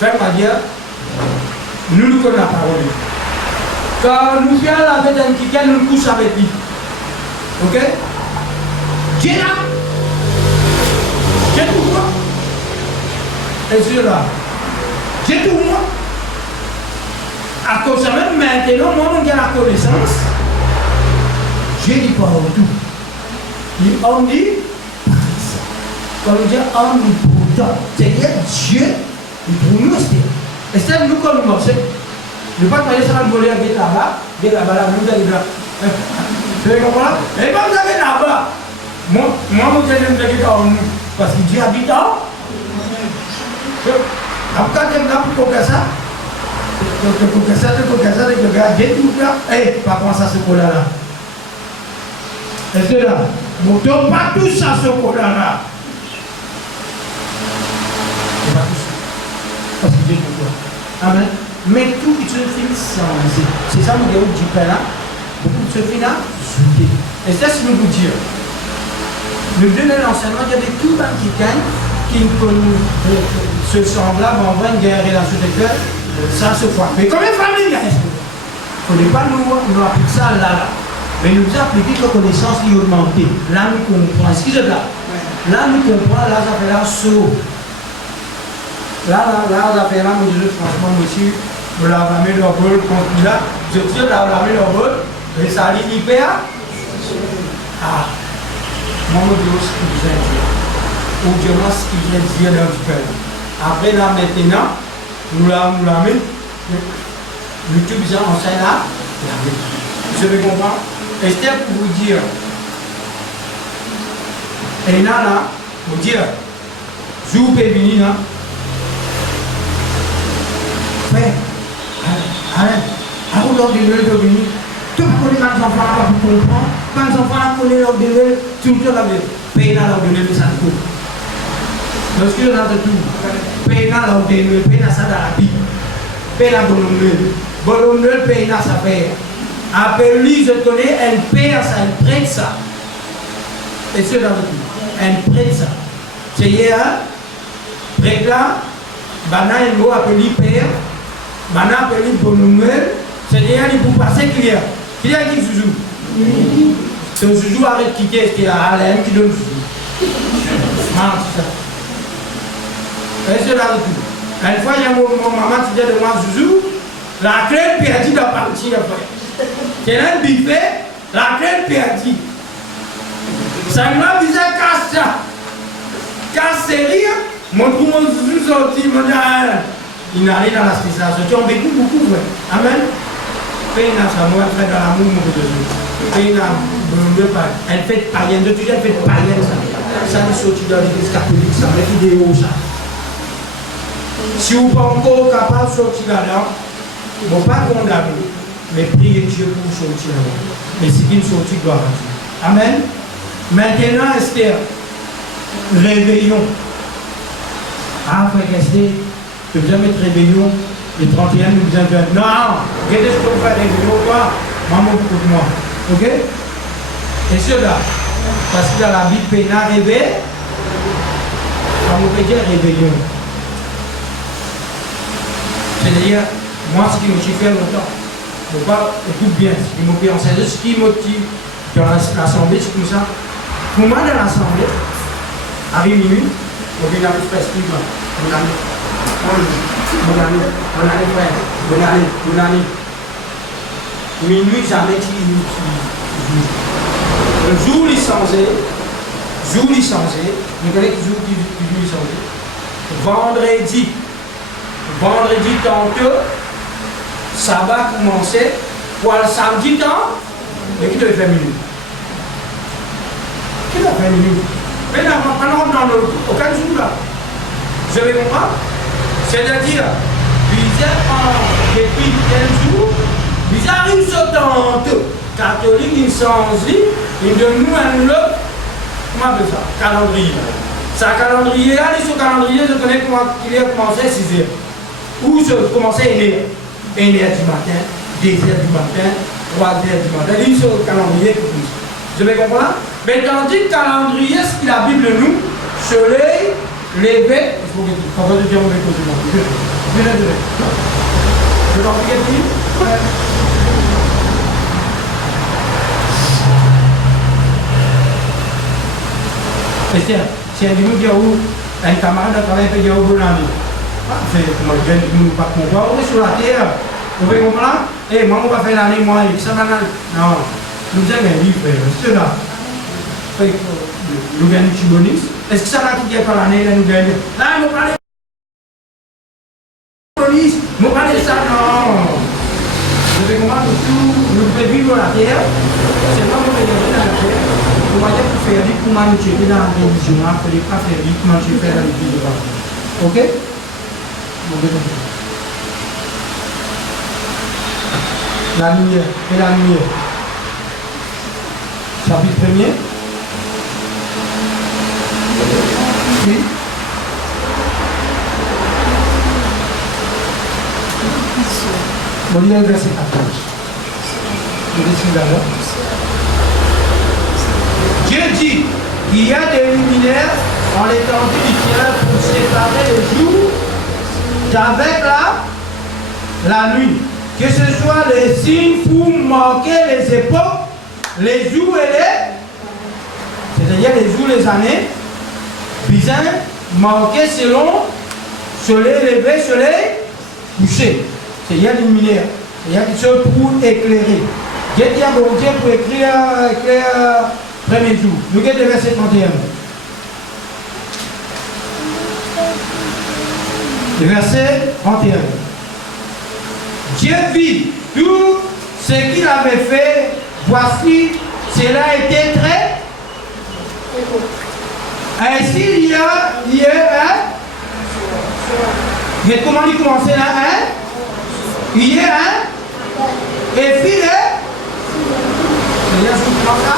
faites-moi dire, nous nous connaissons la parole. Quand nous parlons avec un qui nous couche avec lui. Ok? Dieu là. Dieu tout moi. Et Dieu là. Dieu tout moi. À cause de même maintenant, moi, on a la connaissance. Dieu dit pas tout. On dit, comme on dit, omnipotent. C'est-à-dire Dieu, il trouve nous. Et c'est nous comme nous marchons. Ne pas parler ça, voler à là-bas, là-bas, nous allons là. Vous comprenez? Et pas vous avez là-bas. Moi, je vais en nous. Parce que Dieu habite en. Après, quand tu as pour ça, tu as Dieu tout là. Eh, pas penser à ce cola-là. Est-ce que là, nous ne sommes pas tous à ce cola-là. Parce que Dieu est toi. Amen. Mais tout qui se finit sans. C'est ça, nous avons dit là. Beaucoup de se finit là. Et c'est ce que nous vous dire. Nous donnons l'enseignement, il y a des tout qui gagnent, qui se semblables en vrai, une guerre relation de cœur, ça se voit. Mais combien de familles il y a? Il ne faut pas nous appliquer ça là. Mais nous appliquer que connaissance qui augmente. Là, nous comprenons. Excusez-moi. Là, nous comprenons, là, ça fait là, saut. Là, ça fait là, moi, je dis franchement, monsieur, vous l'avez ramené leur bol, continue là, je tire, là, vous l'avez leur bol, et ça arrive hyper. Ah, moi, je dis ce qu'il vient dire. Ou je vois ce qu'il vient dire dans le cœur. Après, là, maintenant, nous l'avons, YouTube, ils enseignent là, vous avez compris? Et c'était pour vous dire, et là, vous dire, je vous peux venir là. Allez, l'ordre de l'œil de venir. Tu connais quand les enfants là pour comprendre. Quand les enfants connaissent l'ordre de l'œil, tout le temps là, paye l'ordre de l'œil, ça te coupe. Lorsque tu as tout, paye l'ordre de l'œil, paye ça dans la Bible. Paye la bonne l'œil. Bonne l'œil, paye ça paye. Après lui, je connais, elle paye ça, elle prête ça. Et c'est dans le tout. Elle prête ça. C'est hier, prête là, Bana et l'eau appelé père. Maintenant, appelé pour nous, c'est-à-dire qu'il faut passer client. Qui a qui joue? C'est un joujou arrête qui est, c'est Alain qui donne le joujou. C'est ça. Et c'est là le tout. Une fois, il y a mon maman qui dit de moi, joujou, la crème perdue doit partir après. C'est un buffet, la crème perdue. Ça m'a dit ça, casse ça. Casse c'est rire, mon trou, mon joujou sorti, mon il n'arrive dans la spécialisation. Tu en vécu beaucoup, ouais. Amen. Paye n'a ça, moi, frère, dans l'amour, mon Dieu. Paye n'a, elle fait païenne, de tout, elle fait païenne, ça. Ça, il sortit dans l'église catholique, ça, les vidéos, ça. Si vous n'êtes pas encore capable de sortir là-dedans, il ne faut pas condamner, mais priez Dieu pour sortir là-dedans. Mais si qu'il sortit, gloire à Dieu. Amen. Maintenant, Esther, réveillons. Ah, frère Esther. Tu veux jamais être réveillon, les 31 nous disent non, regardez ce qu'on fait réveillon, toi, maman pour moi. Ok? Et cela, parce que dans la Bible, il y a rêvé, ça veut dire réveillon. C'est-à-dire, moi, ce qui me fait longtemps, il ne faut pas écouter bien, ce qui me fait enseigner, ce qui motive dans l'assemblée, c'est comme ça. Pour moi, dans l'assemblée, arrive minuit, on vient avec le spirituel, on arrive. Bonne année. Minuit, jamais qui le jour il changé, vous connaissez le jour qui changé. Vendredi tant que ça va commencer, pour le samedi temps, mais qui doit faire minuit? Qui doit faire minuit? Mais là, pendant aucun jour là. Vous avez compris? C'est-à-dire, ils en depuis tel jour, ils arrivent sur tante catholique, ils sont ils donnent nous un autre, comment on appelle ça? Calendrier. Ça calendrier, là, sur calendrier, je connais comment il a commencé à 6h. Ou je commençais à 1h du matin, 2h du matin, 3h du matin, il sur le calendrier pour plus. Vous avez compris? Mais tandis que le calendrier, ce que la Bible nous, soleil, lever, il faut que tu fasses le diable avec le je t'en prie, ouais. C'est un dimanche où un camarade a travaillé avec un bonhomme. C'est comme le jeune qui nous pas comprendre. On est sur la terre. Vous pouvez comprendre? Et moi, on va faire l'année, moi, ça va. Non. Nous avons un livre, c'est là. Nous gagnons du bonus. Est-ce que ça va qui est par l'année, là, nous gagnons? Là, nous parlons de bonus. Nous parlons de ça, non. Vous pouvez comprendre que tout, nous pouvons vivre la terre. C'est pas nous vivre dans la terre. Vous voyez, pour faire vite, pour manger dans la religion, il ne faut pas faire vite, manger faire la religion. Ok? La lumière, et la lumière. Chapitre 1er. Oui. Bon, il y a le verset 14. Je vais essayer d'abord. Dieu dit qu'il y a des luminaires en l'étendue du ciel pour séparer le jour d'avec la nuit. Que ce soit les signes pour marquer les époques, les jours et c'est-à-dire les jours, les années, bien marqués selon soleil levé, soleil couché. C'est-à-dire les luminaires. Il y a quelque chose pour éclairer. Dieu dit à bon Dieu pour éclairer premier jour. Nous avons le verset 31. Le verset 31. Dieu vit tout ce qu'il avait fait. Voici, cela était très. Ainsi, il y a un. Mais comment il commençait là? Un. Il y a un. Et puis, c'est-à-dire, je commence ça.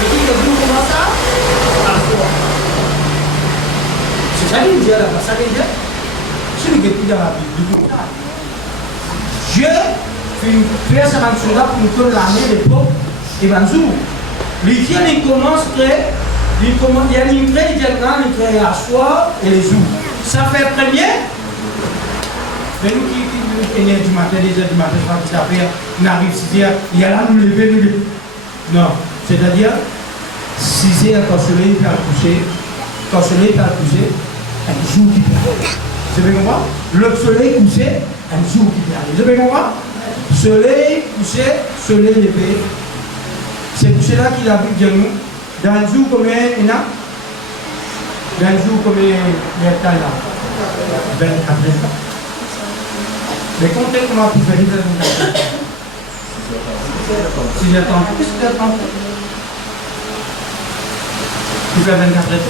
Je dis que vous commencez ça. C'est ça qu'il dit là, ça qu'il dit. C'est le qui dans la Bible. Dieu fait ça pour que l'année, l'époque, et bien jour. L'Étienne, il commence il y a une crée, il crée la soir et les jours. Ça fait premier. Mais nous qui sommes du matin, 2h du matin, je crois que on arrive 6h, il y a là, nous lever, nous lever. Non, c'est-à-dire 6h quand le soleil est couché, un jour qui peut. Vous avez compris? Le soleil couché, un jour qui peut aller. Vous avez compris? Soleil couché, soleil levé. C'est pour cela qu'il a vu de nous. Dans un jour combien il y a? Dans un jour combien il y a de temps là? 24 heures. Mais comptez comment vous faites 24 heures. 6 heures 30. Qu'est-ce que tu as 30? Tu fais 24 heures.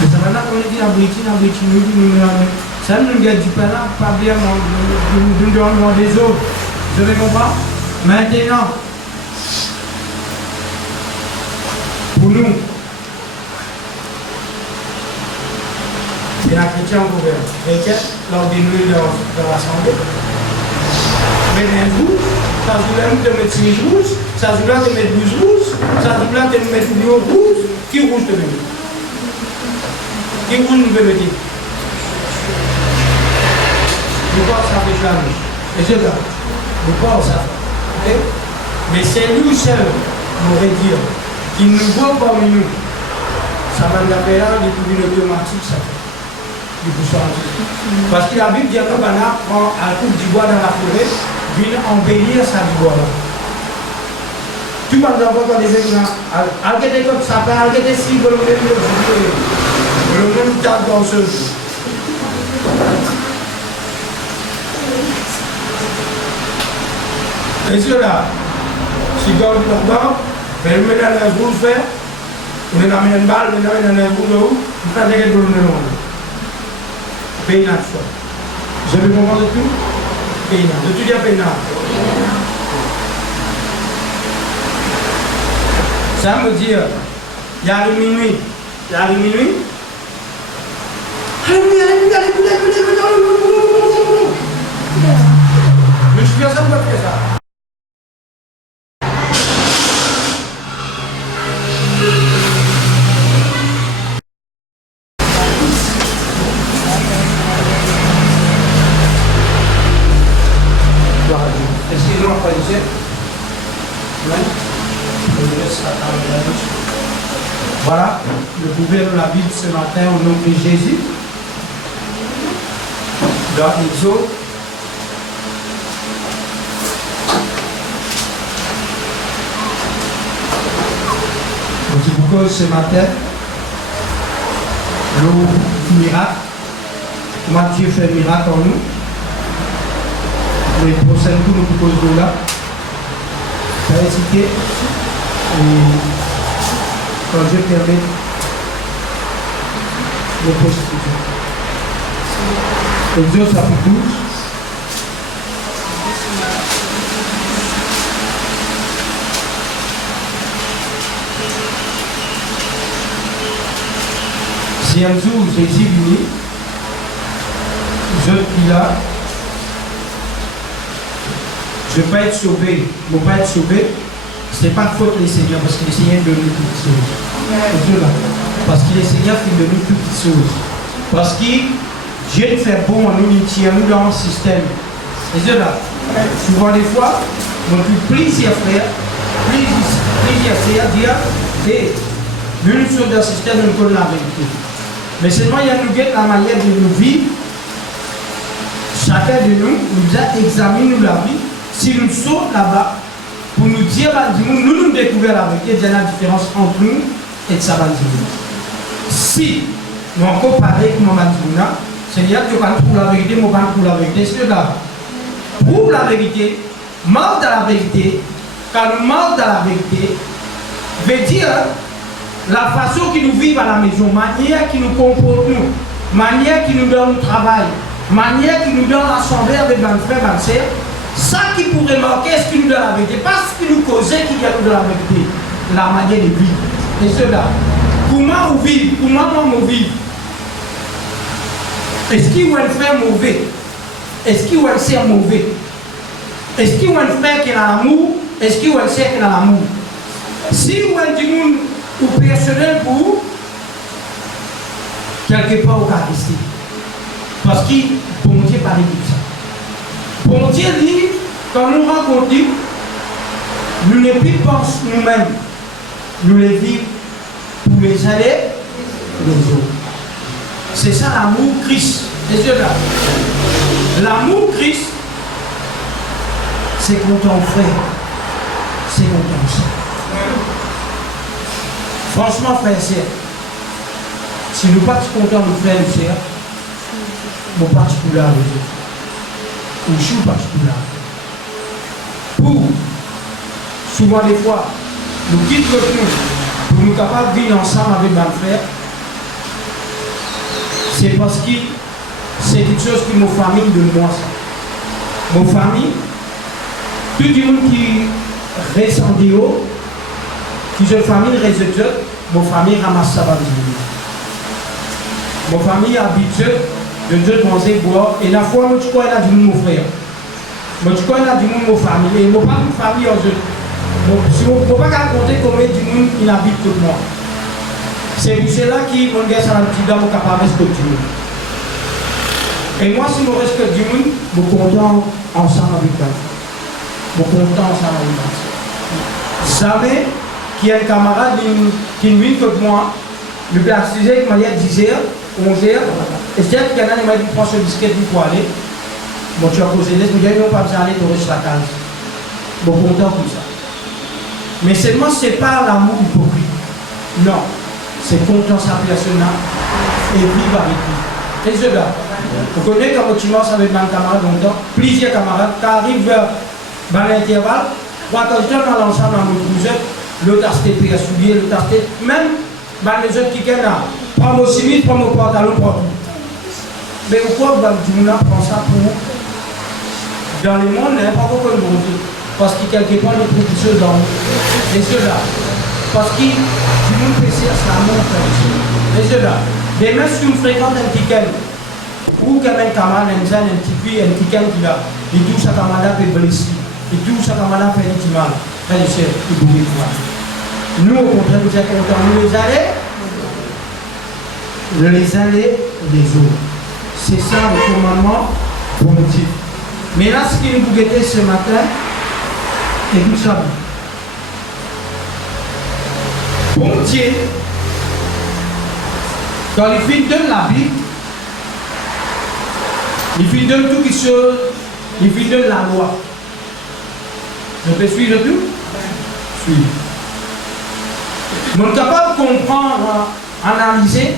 Mais ça va là, comme on dit, en Britannique, ça nous gagne du pain là, pas bien, nous donnons des autres. Vous avez compris? Maintenant, pour nous, c'est la chrétien gouverne. Chrétien, lors des nuits dans l'assemblée. Mais un jour, ça se voulait te mettre 6 rouges, ça se voulait te mettre 12 rouges, ça se voulait te mettre 10 rouges. Qui rouge te met? Qui rouge nous peut mettre? Nous pas ça avec la rouge. Et c'est là. Nous pas ça. Mais c'est lui seul, on va dire, qui nous voit parmi nous. Ça va nous appeler là, depuis l'automatique, ça fait. Parce que la Bible dit que Bana prend un coup d'ivoire dans la forêt, vient embellir sa ivoire. Tu vas nous avoir des exemples. Alguez comme ça, alguez si vous voulez le même tas dans ce jeu. Et cela, si vous avez là-dedans, vous mettez dans un bout de fer, vous mettez dans une balle, vous mettez dans un bout de haut. Vous faites des problèmes de monde. Pays n'a pas. Vous avez compris de tout? Pays n'a. De tout dire pays n'a. Ça me dit, il y a une minuit. Il y a une minuit. Mais je fais ça, pourquoi je fais ça? Excusez-moi, pas ici. Voilà, le couvert de la Bible ce matin au nom de Jésus. Dans Exode. Donc, c'est pourquoi ce matin, l'eau miracle, comment Dieu fait un miracle en nous. Les prochains coups, nous proposons là. Félicité. Et quand je permets le prostitution. Exode chapitre 12. Si un jour Jésus venu, je suis là. Je ne vais pas être sauvé. Je ne vais pas être sauvé. Ce n'est pas faute des Seigneurs, parce que le Seigneur donne nous toutes choses. Parce que le Seigneur fait de nous toutes choses. Parce que Dieu fait bon à nous, il tient nous dans le système. Et cela, souvent des fois, on trouve plusieurs frères dire, et nous sommes dans le système, nous connaissons la vérité. Mais seulement, il y a nous la manière de nous vivre. Chacun de nous, nous a examiné la vie. Si nous sommes là-bas, pour nous dire, nous découvrons la vérité, il y a la différence entre nous et ça va dire. Si nous encore parlé avec Maman Djouna, c'est-à-dire que quand pour la vérité, moi pas pour la vérité, c'est là. Pour la vérité, mal dans la vérité, quand nous mal dans la vérité, veut dire la façon que nous vivons à la maison, manière qui nous comportons, manière qui nous donne le travail, manière qui nous donne l'assemblée avec nos frères, nos sœurs. Ça qui pourrait marquer ce qui nous donne la vérité, pas ce qui nous causait qui nous donne la vérité, la manière de vivre. Et cela, comment on vit, comment on vit. Est-ce qu'il y a un frère mauvais? Est-ce qu'il y a un sœur mauvais? Est-ce qu'il y a un frère qui a l'amour? Est-ce qu'il y a un sœur qui a l'amour? Si vous avez du monde ou personnel pour vous, quelque part au cas ici. Parce que bon Dieu parle de ça. Bon Dieu dit, quand nous rencontrons, nous ne vivons pas nous-mêmes, nous les vivons pour les aller les autres. C'est ça l'amour Christ. L'amour Christ, c'est quand on frère, c'est quand on sait. Franchement, frère et sœur, si nous ne sommes pas contents de frère et sœur, nous ne sommes pas contents avec eux. Ou je suis particulier. Pour, souvent des fois, nous quittons le monde pour nous capables de vivre ensemble avec nos frères. C'est parce que c'est quelque chose que nos familles de moi. Nos familles, tout le monde qui reste en déo, qui est une famille résultat, nos familles ramassent ça. Nos familles habituées. De Dieu manger, boire, et la fois, moi, tu connais du monde, mon frère. Moi, tu connais du monde, mon famille. Et moi, pas une famille en jeu. Si on ne peut pas raconter combien du monde il habite tout moi. C'est pour cela qui, mon gars, ça va petit dans mon capable de respecter du monde. Et moi, si je respecte du monde, je suis content ensemble avec toi. Je suis content ensemble avec toi. Jamais qu'il y a un camarade qui vient que moi, le placer de manière 10h, 11h, et c'est-à-dire qu'il y en a qui m'a dit prends ce biscuit pour aller. Bon, tu as posé les, mais il n'y a pas besoin d'aller te sur la case. Bon, content pour ça. Mais seulement, ce n'est pas l'amour hypocrite. Non. C'est content sa personne et vivre avec lui. Et cela, vous connaissez quand tu marches avec un camarade longtemps, plusieurs camarades, tu arrives dans l'intervalle, quand tu es dans l'ensemble dans le projet, l'autre a steppé à soulier, l'autre a steppé, même dans les autres qui sont là, prends mon chemise, prends mon pantalon, prends tout. Mais pourquoi tu prend ça pour dans le monde, n'est pas beaucoup de monde. Parce qu'il y a quelque part de quelque chose dans les ceux-là. Parce que du monde péché, ça monte. Les ceux-là. Mais même si tu fréquentes un petit quel, ou quand même camarade, un jeune, un petit puits, un petit quel qui là, et tout ça camarade peut blesser. Et tout ça camarade fait un petit mal. Frère et sœurs, il vous dit quoi. Nous, au contraire, nous sommes contents. Nous les allés des autres. C'est ça le commandement pour nous dire. Mais là, ce qui nous guettait ce matin, écoute ça. Bon Dieu, quand il finit de la Bible, il finit de tout qui chose, il finit de la loi. Je peux suivre tout? Suivre. Nous sommes capables de comprendre, analyser,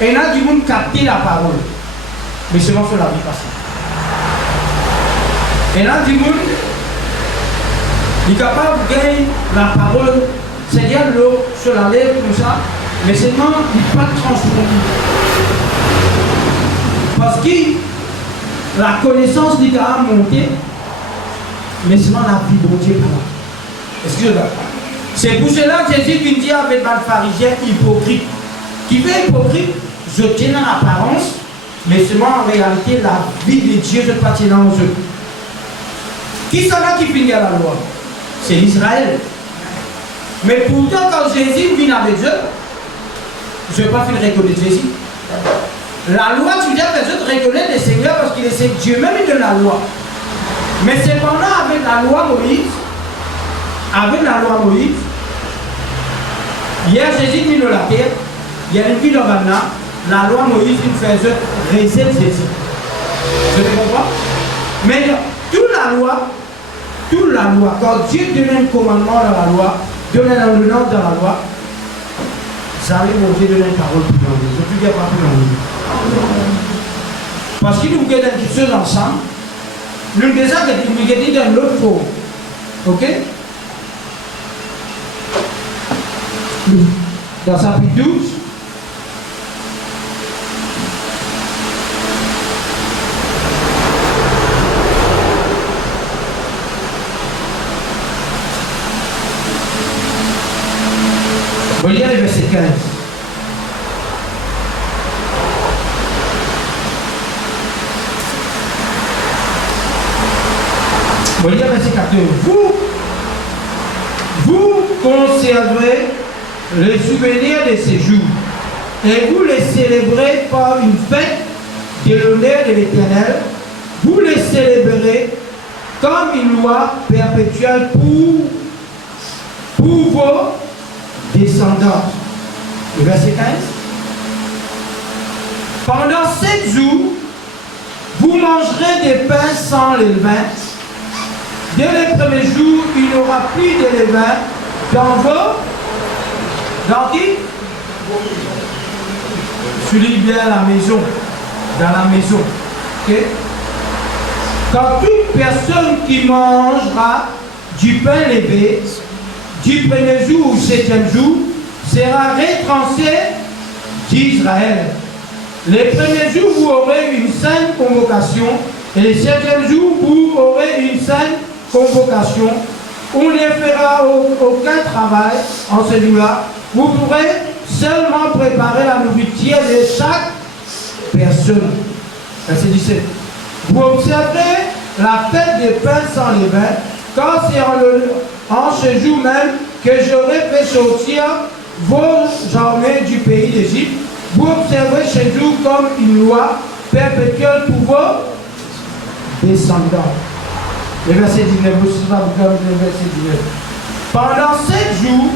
et là, du monde capter la parole. Mais seulement sur la vie passée. Et là, du monde, il est capable de gagner la parole, c'est-à-dire l'eau sur la lèvre, comme ça, mais seulement il n'est pas transformé. Parce que la connaissance du gars a monté, mais seulement la vie de Dieu pour moi. Excusez-moi. C'est pour cela que Jésus vient dire avec un pharisien hypocrite. Qui fait hypocrite, je tiens dans l'apparence, mais seulement en réalité, la vie de Dieu, je ne pas tenir en eux. Qui ça là qui finit à la loi? C'est Israël. Mais pourtant, quand Jésus vient avec Dieu, je ne vais pas faire reconnaître Jésus. La loi, tu viens de reconnaître le Seigneur parce qu'il est Dieu même de la loi. Mais cependant, avec la loi Moïse, hier Jésus mis dans la terre, il y a une vie dans la loi Moïse, il faisait réserve Jésus. Je te comprends? Mais toute la loi, quand Dieu donnait un commandement dans la loi, donnait un nom dans la loi, ça arrive au Dieu donner une parole plus grande. Je ne peux pas plus grande. Parce qu'il nous guette quelque chose ensemble, nous nous guette dans l'autre forme. Ok? Dans chapitre 12, on lit le verset 15. On lit le verset 14. Vous conserverez le souvenir de ces jours et vous les célébrez par une fête de l'honneur de l'Éternel. Vous les célébrerez comme une loi perpétuelle pour vos descendants. Le verset 15. Pendant 7 jours, vous mangerez des pains sans levain. Dès les premiers jours, il n'y aura plus de levain dans vos... Dans qui? Celui bien à la maison. Dans la maison. Okay? Quand toute personne qui mangera du pain levé, du premier jour au 7e jour, sera rétrancé d'Israël. Les premiers jours, vous aurez une sainte convocation, et les 7e jour, vous aurez une sainte convocation. On ne fera aucun travail en ce jour-là. Vous pourrez seulement préparer la nourriture de chaque personne. Verset 17. Vous observerez la fête des pains sans levain, car c'est en ce jour même que j'aurai fait sortir vos armées du pays d'Égypte. Vous observerez ce jour comme une loi perpétuelle pour vos descendants. Le verset 19, vous savez comme le verset 19. Pendant 7 jours,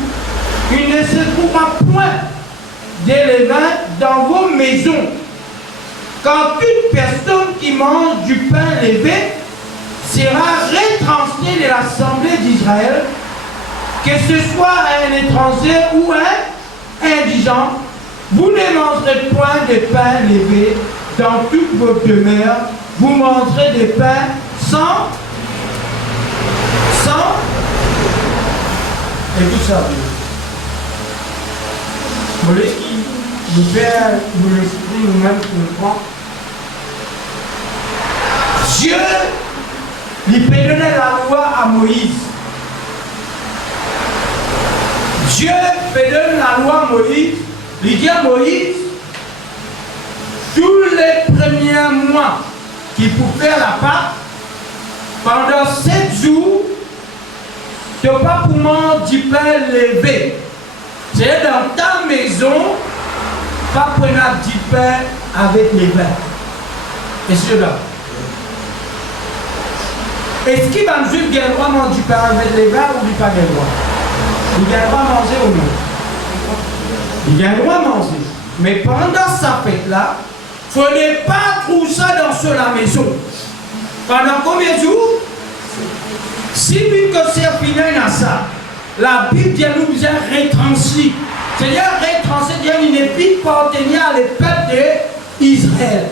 il ne se trouvera point de levain dans vos maisons. Quand toute personne qui mange du pain levé sera rétrancée de l'assemblée d'Israël, que ce soit un étranger ou un indigent, vous ne mangerez point de pain levé dans toute votre demeure, vous mangerez des pains sans écoute ça. Vous voulez nous Père, nous l'esprit, nous-mêmes, comprend. Dieu lui peut donner la loi à Moïse. Dieu peut donner la loi à Moïse. Il dit à Moïse, tous les premiers mois qu'il faut faire la Pâque, pendant 7 jours, tu n'as pas pour manger du pain levé. C'est dans ta maison, pas prendre du pain avec les vins. Et cela. Est-ce qu'il va nous dire qu'il a le droit de manger du pain avec les vins ou du pain de droit? Il a le droit de manger ou non? Il a le droit de manger. Mais pendant sa fête-là, il ne faut pas trouver ça dans la maison. Pendant combien de jours? Si une concert final à ça, la Bible dit nous bien retranslit. C'est-à-dire retranslit une épître appartenant à le peuple d'Israël.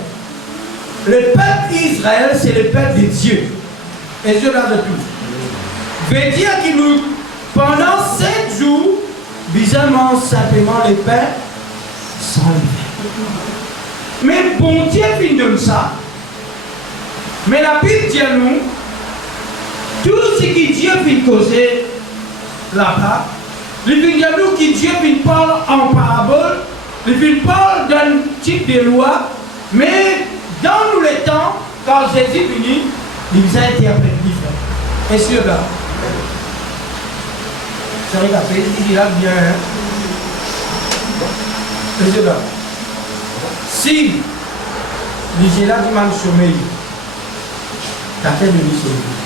Le peuple d'Israël, c'est le peuple de Dieu. Et Dieu l'a de tout. Veut dire qu'il nous, pendant 7 jours, bizarrement simplement les pains sans levain. Mais bon Dieu finit de ça. Mais la Bible dit à nous, tout ce que Dieu vient causer là-bas, il vient dire nous que Dieu vient parler en parabole, il vient parler d'un type de loi, mais dans nous les temps, quand Jésus finit, il vous a interprété différent. Et sûr là, c'est vrai qu'après, il dit là bien, et sûr là, si il dit là du mal sommeil, t'as fait de lui sommeil.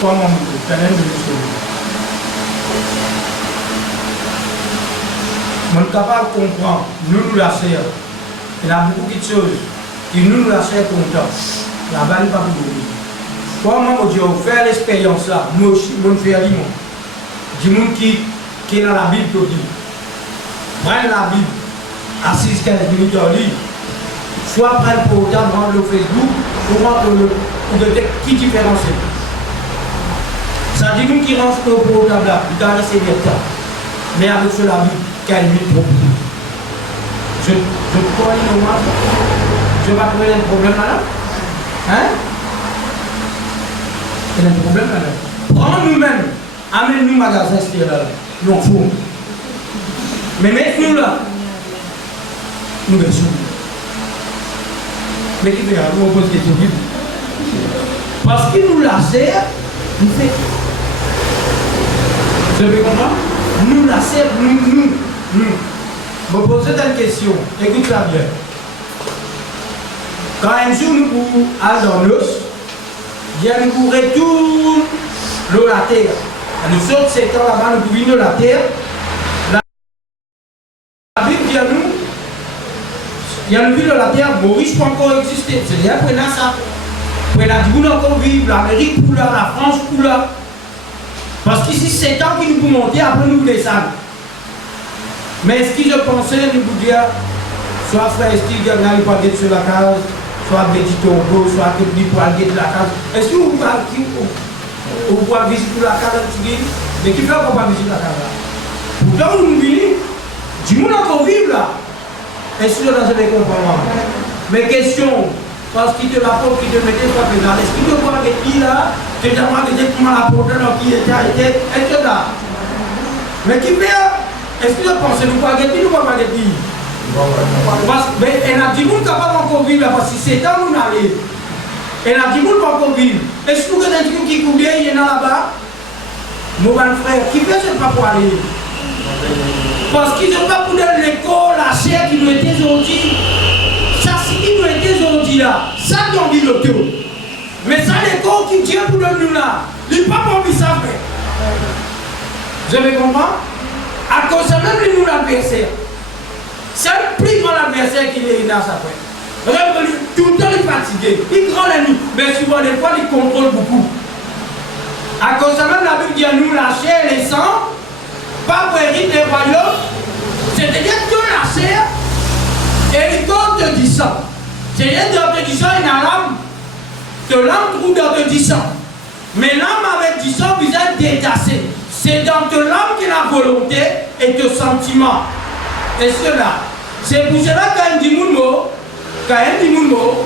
Comment tu as l'air de lui sommeil. On est capable de comprendre, nous la sœur. Il y a beaucoup de choses qui nous la sœur content. La balle pas pour nous. Comment Dieu faire l'expérience là, moi aussi, mon frère dit moi. Du monde qui est dans la Bible pour dire. Prends la Bible, assise 15 minutes en ligne. Soit prendre pour autant rendre le Facebook, pour voir qui différencie. Ça dit nous qui range le programme là, il doit rester bien temps. Mais avec cela, il y a une minute trop. Je crois que je vais trouver un problème là. Hein? Il y a un problème là. Prends nous-mêmes, amène-nous au magasin là. Nous en faut. Mais mettez-nous là. Nous baissons. Mais qui fait nous on pose des questions. Parce qu'il nous la sert, nous fait. Vous avez compris? Nous la sert, nous. Je vais poser une question. Écoute-la bien. Quand un jour nous allons dans l'os, nous retournons l'eau la terre. Nous autres, c'est quand là-bas, nous pouvons la terre. La Bible dit à nous, il y a une ville de la terre, Maurice peut encore exister. C'est-à-dire, prenez ça. Prenez la Dioune encore vivre, l'Amérique pour là, la France pour là. Parce qu'ici, c'est temps qui nous peut monter, après nous descendre. Mais ce que je pensais, nous vous dire, soit frère Steve, il n'y pas sur la case, soit Betty Togo, soit Kepli pour aller de la case. Est-ce que vous pouvez visiter la case mais qui fait qu'on va visiter la case là? Pourtant, nous venons, du monde encore vivre là. Est-ce que vous avez compris? Mais question, parce qu'il te l'apporte, qu'il te mettait sur la pénale, est-ce qu'il te voit avec qui là? Tu te demandes comment la porte qui était arrêtée, est-ce là? Mais qui fait? Est-ce que vous pensez nous pas guetter, nous pas guetter? Parce que elle a dit qu'on capable encore vivre là, parce que c'est temps nous aller. Elle a dit qu'on va encore vivre. Est-ce que vous avez dit qui coule, il y en a là-bas? Mon frère, qui fait ce pas pour aller? Parce qu'ils n'ont pas pour l'école, la chair qui nous était aujourd'hui. Ça, c'est qui nous était aujourd'hui là. Ça, qui ont dit le tout. Mais ça, l'école qui Dieu pour nous là, il n'est pas pour ça faire. Vous avez compris? À cause de même nous l'adversaire. C'est le plus grand adversaire qui est dans sa frère. Tout le temps il est fatigué. Il prend la nuit. Mais souvent des fois il contrôle beaucoup. À cause de même la Bible dit à nous la chair et le sang, pas pour hériter des royaumes. C'est-à-dire que la chair hérite de du sang. C'est-à-dire dans du sang il y a l'âme. De l'âme trouve dans du sang. Mais l'âme avec du sang vous êtes détaché. C'est dans l'âme qui a la volonté et le sentiment. Et cela, C'est pour cela quand il dit mon mot,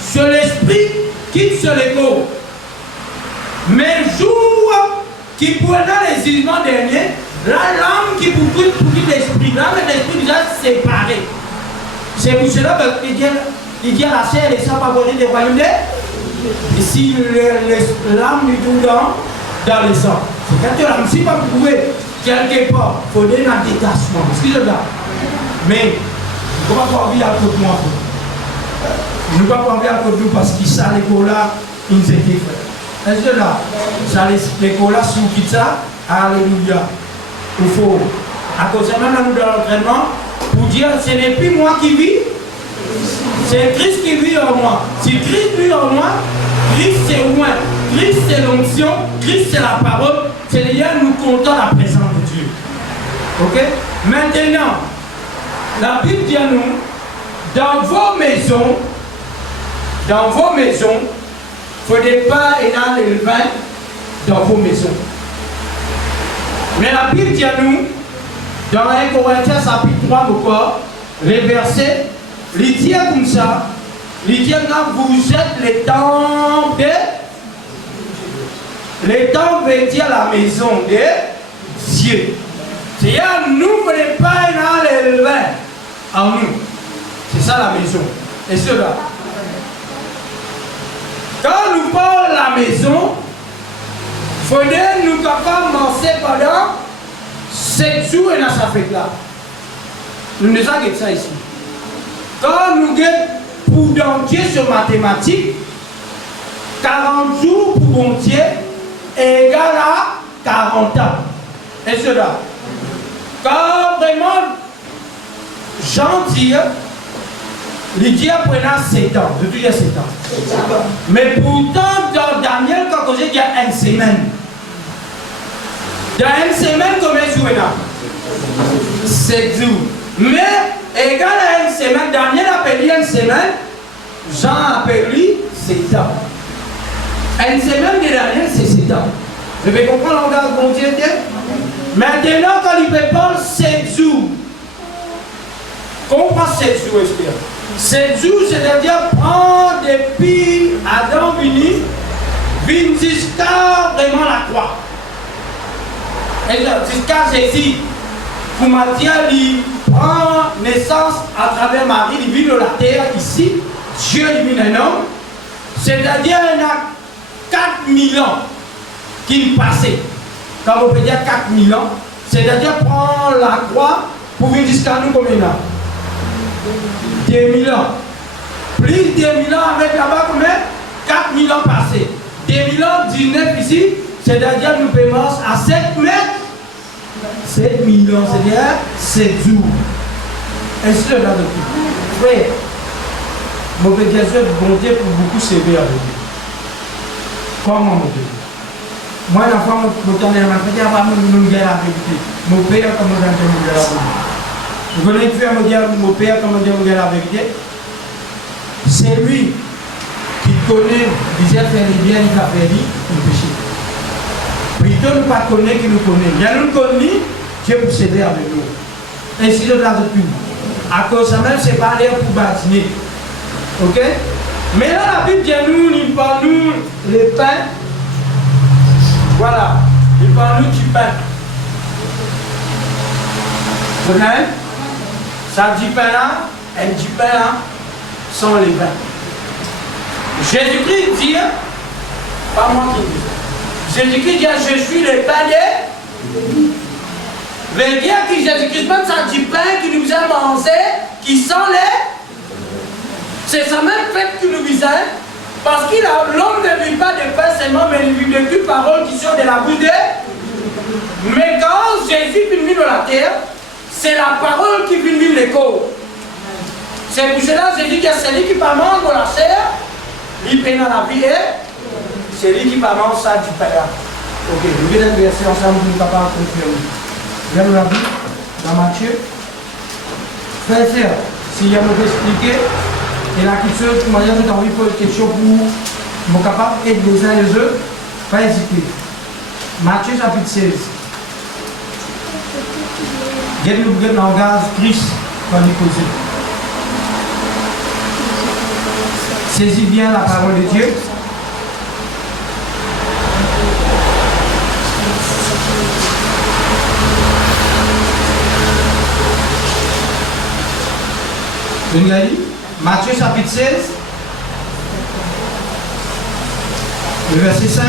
c'est l'esprit quitte sur les mots. Mais le jour qui prendra les jugements derniers, la l'âme qui pour quitter l'esprit, l'âme et l'esprit déjà séparés. C'est pour cela qu'il dit à la chair, les sangs pas voler des royaumes de. Et si l'âme est tout dans le sang, c'est quand l'âme, si pas prouvé quelque part, il faut donner un détachement. Excusez-moi. Mais, je ne vais pas envie à côté de moi. Je ne vais pas envie à côté de nous parce qu'il ça l'école là, il nous était fait. Est-ce que là, ça l'école là, si vous quittez ça, alléluia. Il faut, à cause de même nous dans l'entraînement, pour dire ce n'est plus moi qui vis, c'est Christ qui vit en moi. Si Christ vit en moi, Christ c'est moi. Christ c'est l'onction, Christ c'est la parole. C'est déjà nous comptons la présence de Dieu. Ok? Maintenant, la Bible dit à nous, dans vos maisons, il ne faudrait pas énaler le vin dans vos maisons. Mais la Bible dit à nous, dans 1 Corinthiens chapitre 3, les versets, il dit comme ça, il dit quand vous êtes les temples les temples veut dire la maison de Dieu. C'est-à-dire, nous ne voulons pas énaler le vin en nous. C'est ça la maison. Et cela. Quand nous parlons de la maison, il faudrait nous capables de manger pendant 7 jours et dans sa fête là. Nous ne savons pas ça ici. Quand nous avons pour dentier sur mathématiques, 40 jours pour bon Dieu égale à 40 ans. Et cela. Quand vraiment gentil, il dit après 7 ans. Je dis 7 ans. Mais pourtant, dans Daniel, quand il y a une semaine. Dans une semaine, combien de jours il y a 7 jours. Mais, égal à une semaine, Daniel appelle une semaine, Jean appelle 7 ans. Une semaine de Daniel, c'est 7 ans. Vous pouvez comprendre le langage bon Dieu? Maintenant, quand il parle 7 jours, comprends 7 jours, espère. 7 jours, c'est-à-dire prendre depuis Adam venu jusqu'à vraiment la croix. Jusqu'à Jésus, pour Matthieu, il prend naissance à travers Marie, il vit dans la terre ici, Dieu lui un homme, c'est-à-dire il y a 4000 ans qu'il passait. Quand on peut dire 4000 ans, c'est-à-dire prendre la croix pour venir jusqu'à nous combien de temps? 2000 ans. Plus 2000 ans avec là-bas combien? 4000 ans passés. 2000 ans, 19 ici, c'est-à-dire nous paiement à 7 mètres. 7000 ans, c'est-à-dire 7 jours. Ainsi de là depuis. Frère, mon Dieu bon Dieu pour beaucoup sévère avec lui. Comment mon Dieu? Moi, l'enfant, mon temps de la matin, avant de me la vérité. Mon père, comment on dit la vérité? Vous connaissez faire me dire mon père, comment on dit la vérité? C'est lui qui connaît, disait faire les biens, il a fait le péché. Plutôt nous pas connaît qui nous connaît. Il y a nous connaît, Dieu pour s'aider avec nous. Ainsi de là de tout. À cause de ça même, c'est pas l'air pour bâtiner. Ok? Mais là, la Bible dit nous, il parle nous les pains. Voilà. Il parle nous du pain. Vous voyez? Ça dit pain là, elle dit pain là, sont les pains. Jésus-Christ dit, pas moi qui dis. Jésus-Christ dit, je suis le pain de. Veut dire que Jésus-Christ, même ça dit pain qui nous a mangé, qui sent les. C'est sa même fête qui nous visait, parce que l'homme ne vit pas de pain seulement, mais il vit de toute parole qui sort de la bouche de. Mais quand Jésus est venu dans la terre, c'est la parole qui vient vivre l'écho. C'est pour cela que Jésus dit que celui qui pas mange dans la chair, il peine dans la vie, et celui qui pas mange ça du pain. Ok, nous allons verser ensemble pour nous capables de confirmer. Viens la vie, dans Matthieu. Frère, s'il y a nous expliquer, et la question, pour moi, j'ai envie de poser quelque chose pour nous capables d'aider les uns les autres, pas hésiter. Matthieu chapitre 16. Nous le langage Christ quand il cause. Saisis bien la parole de Dieu. Matthieu chapitre 16, le verset 5.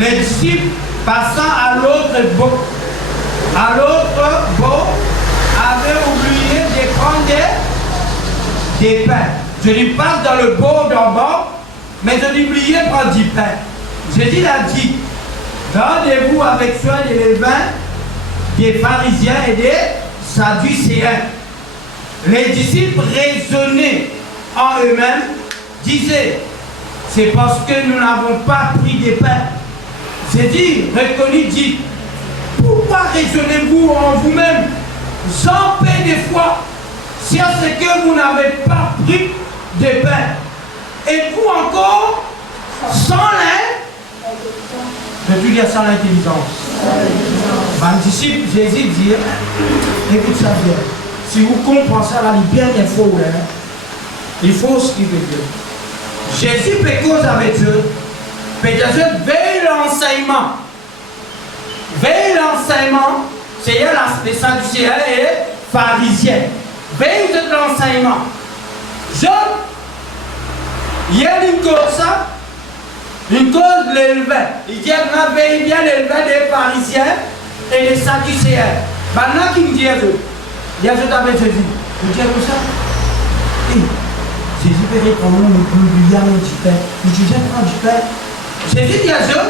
Les disciples passant à l'autre bord, avaient oublié de prendre des pains. Je dis pas dans le bord d'en bas, mais je dis oublié de prendre du pain. Jésus l'a dit. Gardez-vous avec soin des levains, des pharisiens et des sadducéens. Les disciples raisonnaient en eux-mêmes, disaient, c'est parce que nous n'avons pas pris des pains. Jésus reconnu dit, pourquoi raisonnez-vous en vous-même, sans paix des fois, si c'est que vous n'avez pas pris des pains? Êtes-vous encore sans je veux dire sans l'intelligence. Mon disciple, Jésus dit, écoute ça bien, si vous comprenez ça, là, bien il faut, hein, il faut ce qu'il veut dire. Jésus peut cause avec eux, peut-être veille l'enseignement. Veille l'enseignement, c'est les sadducéens et les pharisiens. Veille de l'enseignement. Il y a une cause ça. Une cause l'éleveur. Il dit qu'on veille bien l'éleveur des pharisiens et des sadducéens. Maintenant qui me dit il y a tout avec Jésus. Vous dites comme ça? Jésus peut répondre, nous oublions du pain. Nous disons prendre du pain. Jésus dit à eux,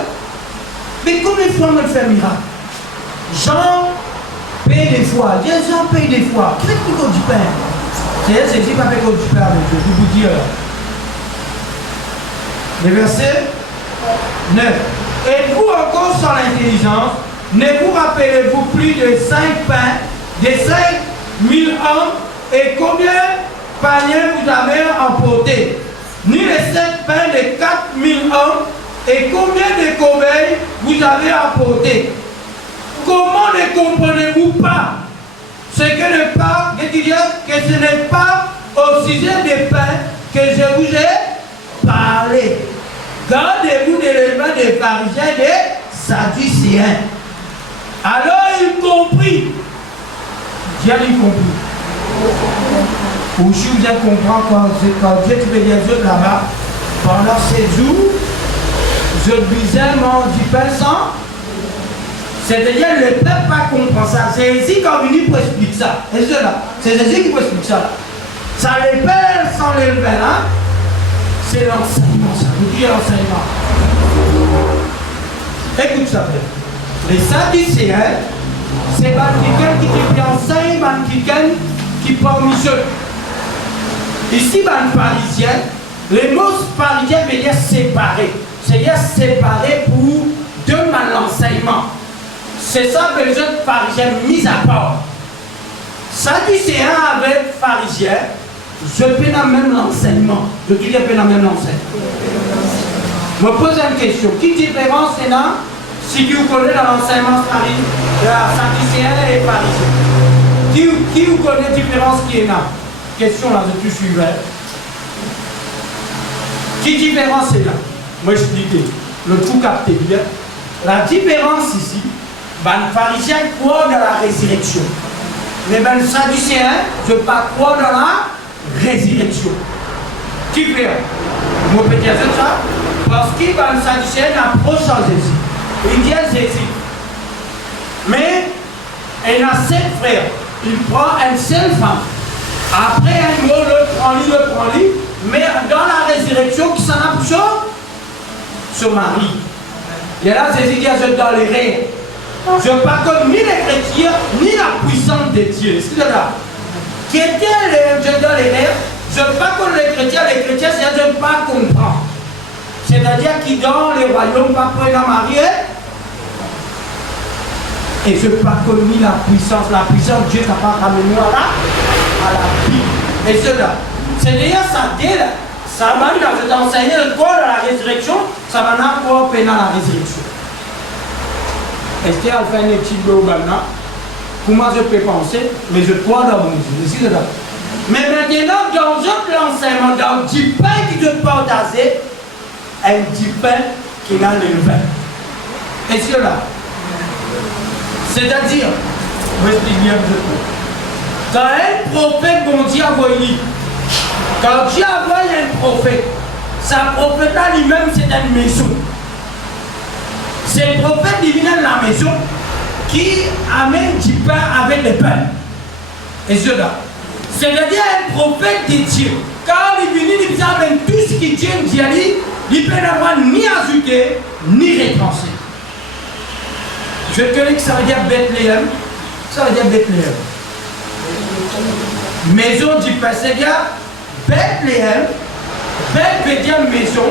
mais combien de fois on fait miracle? Jean paye des fois. Jean paye des fois. Qui fait que du pain? C'est Jésus qui a fait du pain avec eux. Je vous dis le verset 9. Êtes-vous encore sans l'intelligence? Ne vous rappelez-vous plus de 5 pains, des 5000 hommes, et combien de paniers vous avez emportés? Ni les 7 pains de 4000 hommes, et combien de corbeilles vous avez emportés? Comment ne comprenez-vous pas ce que ce n'est pas au sujet des pains que je vous ai parlé? Gardez-vous de l'élément des pharisiens et des sadducéens. Alors il comprit. Dieu a compris. Aussi vous allez comprendre quand Dieu te dire Dieu là-bas, pendant ces jours, je disais mon du pain sans. C'est-à-dire le peuple pas comprend ça. C'est ici qu'on vient pour expliquer ça. Et cela, c'est Jésus qui vous explique ça. Ça les perd sans les lever là. C'est l'enseignement, ça veut dire l'enseignement. Écoute ça, frère. Les sadducéens, c'est quelqu'un qui enseigne, quelqu'un qui parmi eux. Ici, les pharisiens, les mots pharisiens veulent dire séparer. C'est-à-dire séparer pour deux l'enseignement. C'est ça que les autres pharisiens mis à part. Sadducéens avec pharisiens, je peux dans même l'enseignement. Je dis que je peux dans même l'enseignement. Je me pose une question. Quelle différence c'est là si vous connaissez dans l'enseignement de la sadducéen et pharisien? Qui vous connaît la différence qui est là? Question là, je te suivais. Quelle différence c'est là? Moi je explique. Le tout capté bien. La différence ici, les pharisiens croient dans la résurrection. Mais les sadducéens, je ne pas croire dans la résurrection. Qui fait? Moi, je peux dire ça parce que les sadducéens approchent à Jésus. Ils disent Jésus. Mais il a 7 frères. Il prend une seule femme. Après, un mot, le prend lui. Mais dans la résurrection, qui s'en approche, son mari. Et là, Jésus dit je dans les rêves. Je ne pas comme ni les chrétiens, ni la puissance de Dieu. C'est là. Qui était je dans les rêves, je ne pas comme les chrétiens, c'est je ne pas comprendre. C'est-à-dire qui dans les royaumes, pas près la mariée. Et je ne pas comme ni la puissance de Dieu qui n'a pas ramené à la vie. Et cela. C'est-à-dire ça dit là. Ça m'a dit dans cet enseignement le corps de la résurrection, ça va encore peiner la résurrection. Est-ce qu'il y a fait une étude globale là? Comment je peux penser? Mais je crois dans mon Dieu. C'est ça. Mais maintenant, dans l'enseignement, dans le pain qui te partager, un petit pain qui n'a le pain. Est-ce que là? C'est-à-dire, je vais expliquer un peu. Quand un prophète, bon Dieu a envoyé, quand Dieu a envoyé un prophète, sa prophète là lui-même c'est une maison. C'est le prophète qui vient dans la maison qui amène du pain avec le pain. Et cela. C'est-à-dire un prophète de Dieu. Quand il vient, il amène tout ce qui Dieu dit, il ne peut n'avoir ni ajouter, ni répenser. Je connais que ça veut dire Bethléem. Ça veut dire Bethléem. Maison du pain, c'est-à-dire Bethléem. Beth veut dire maison.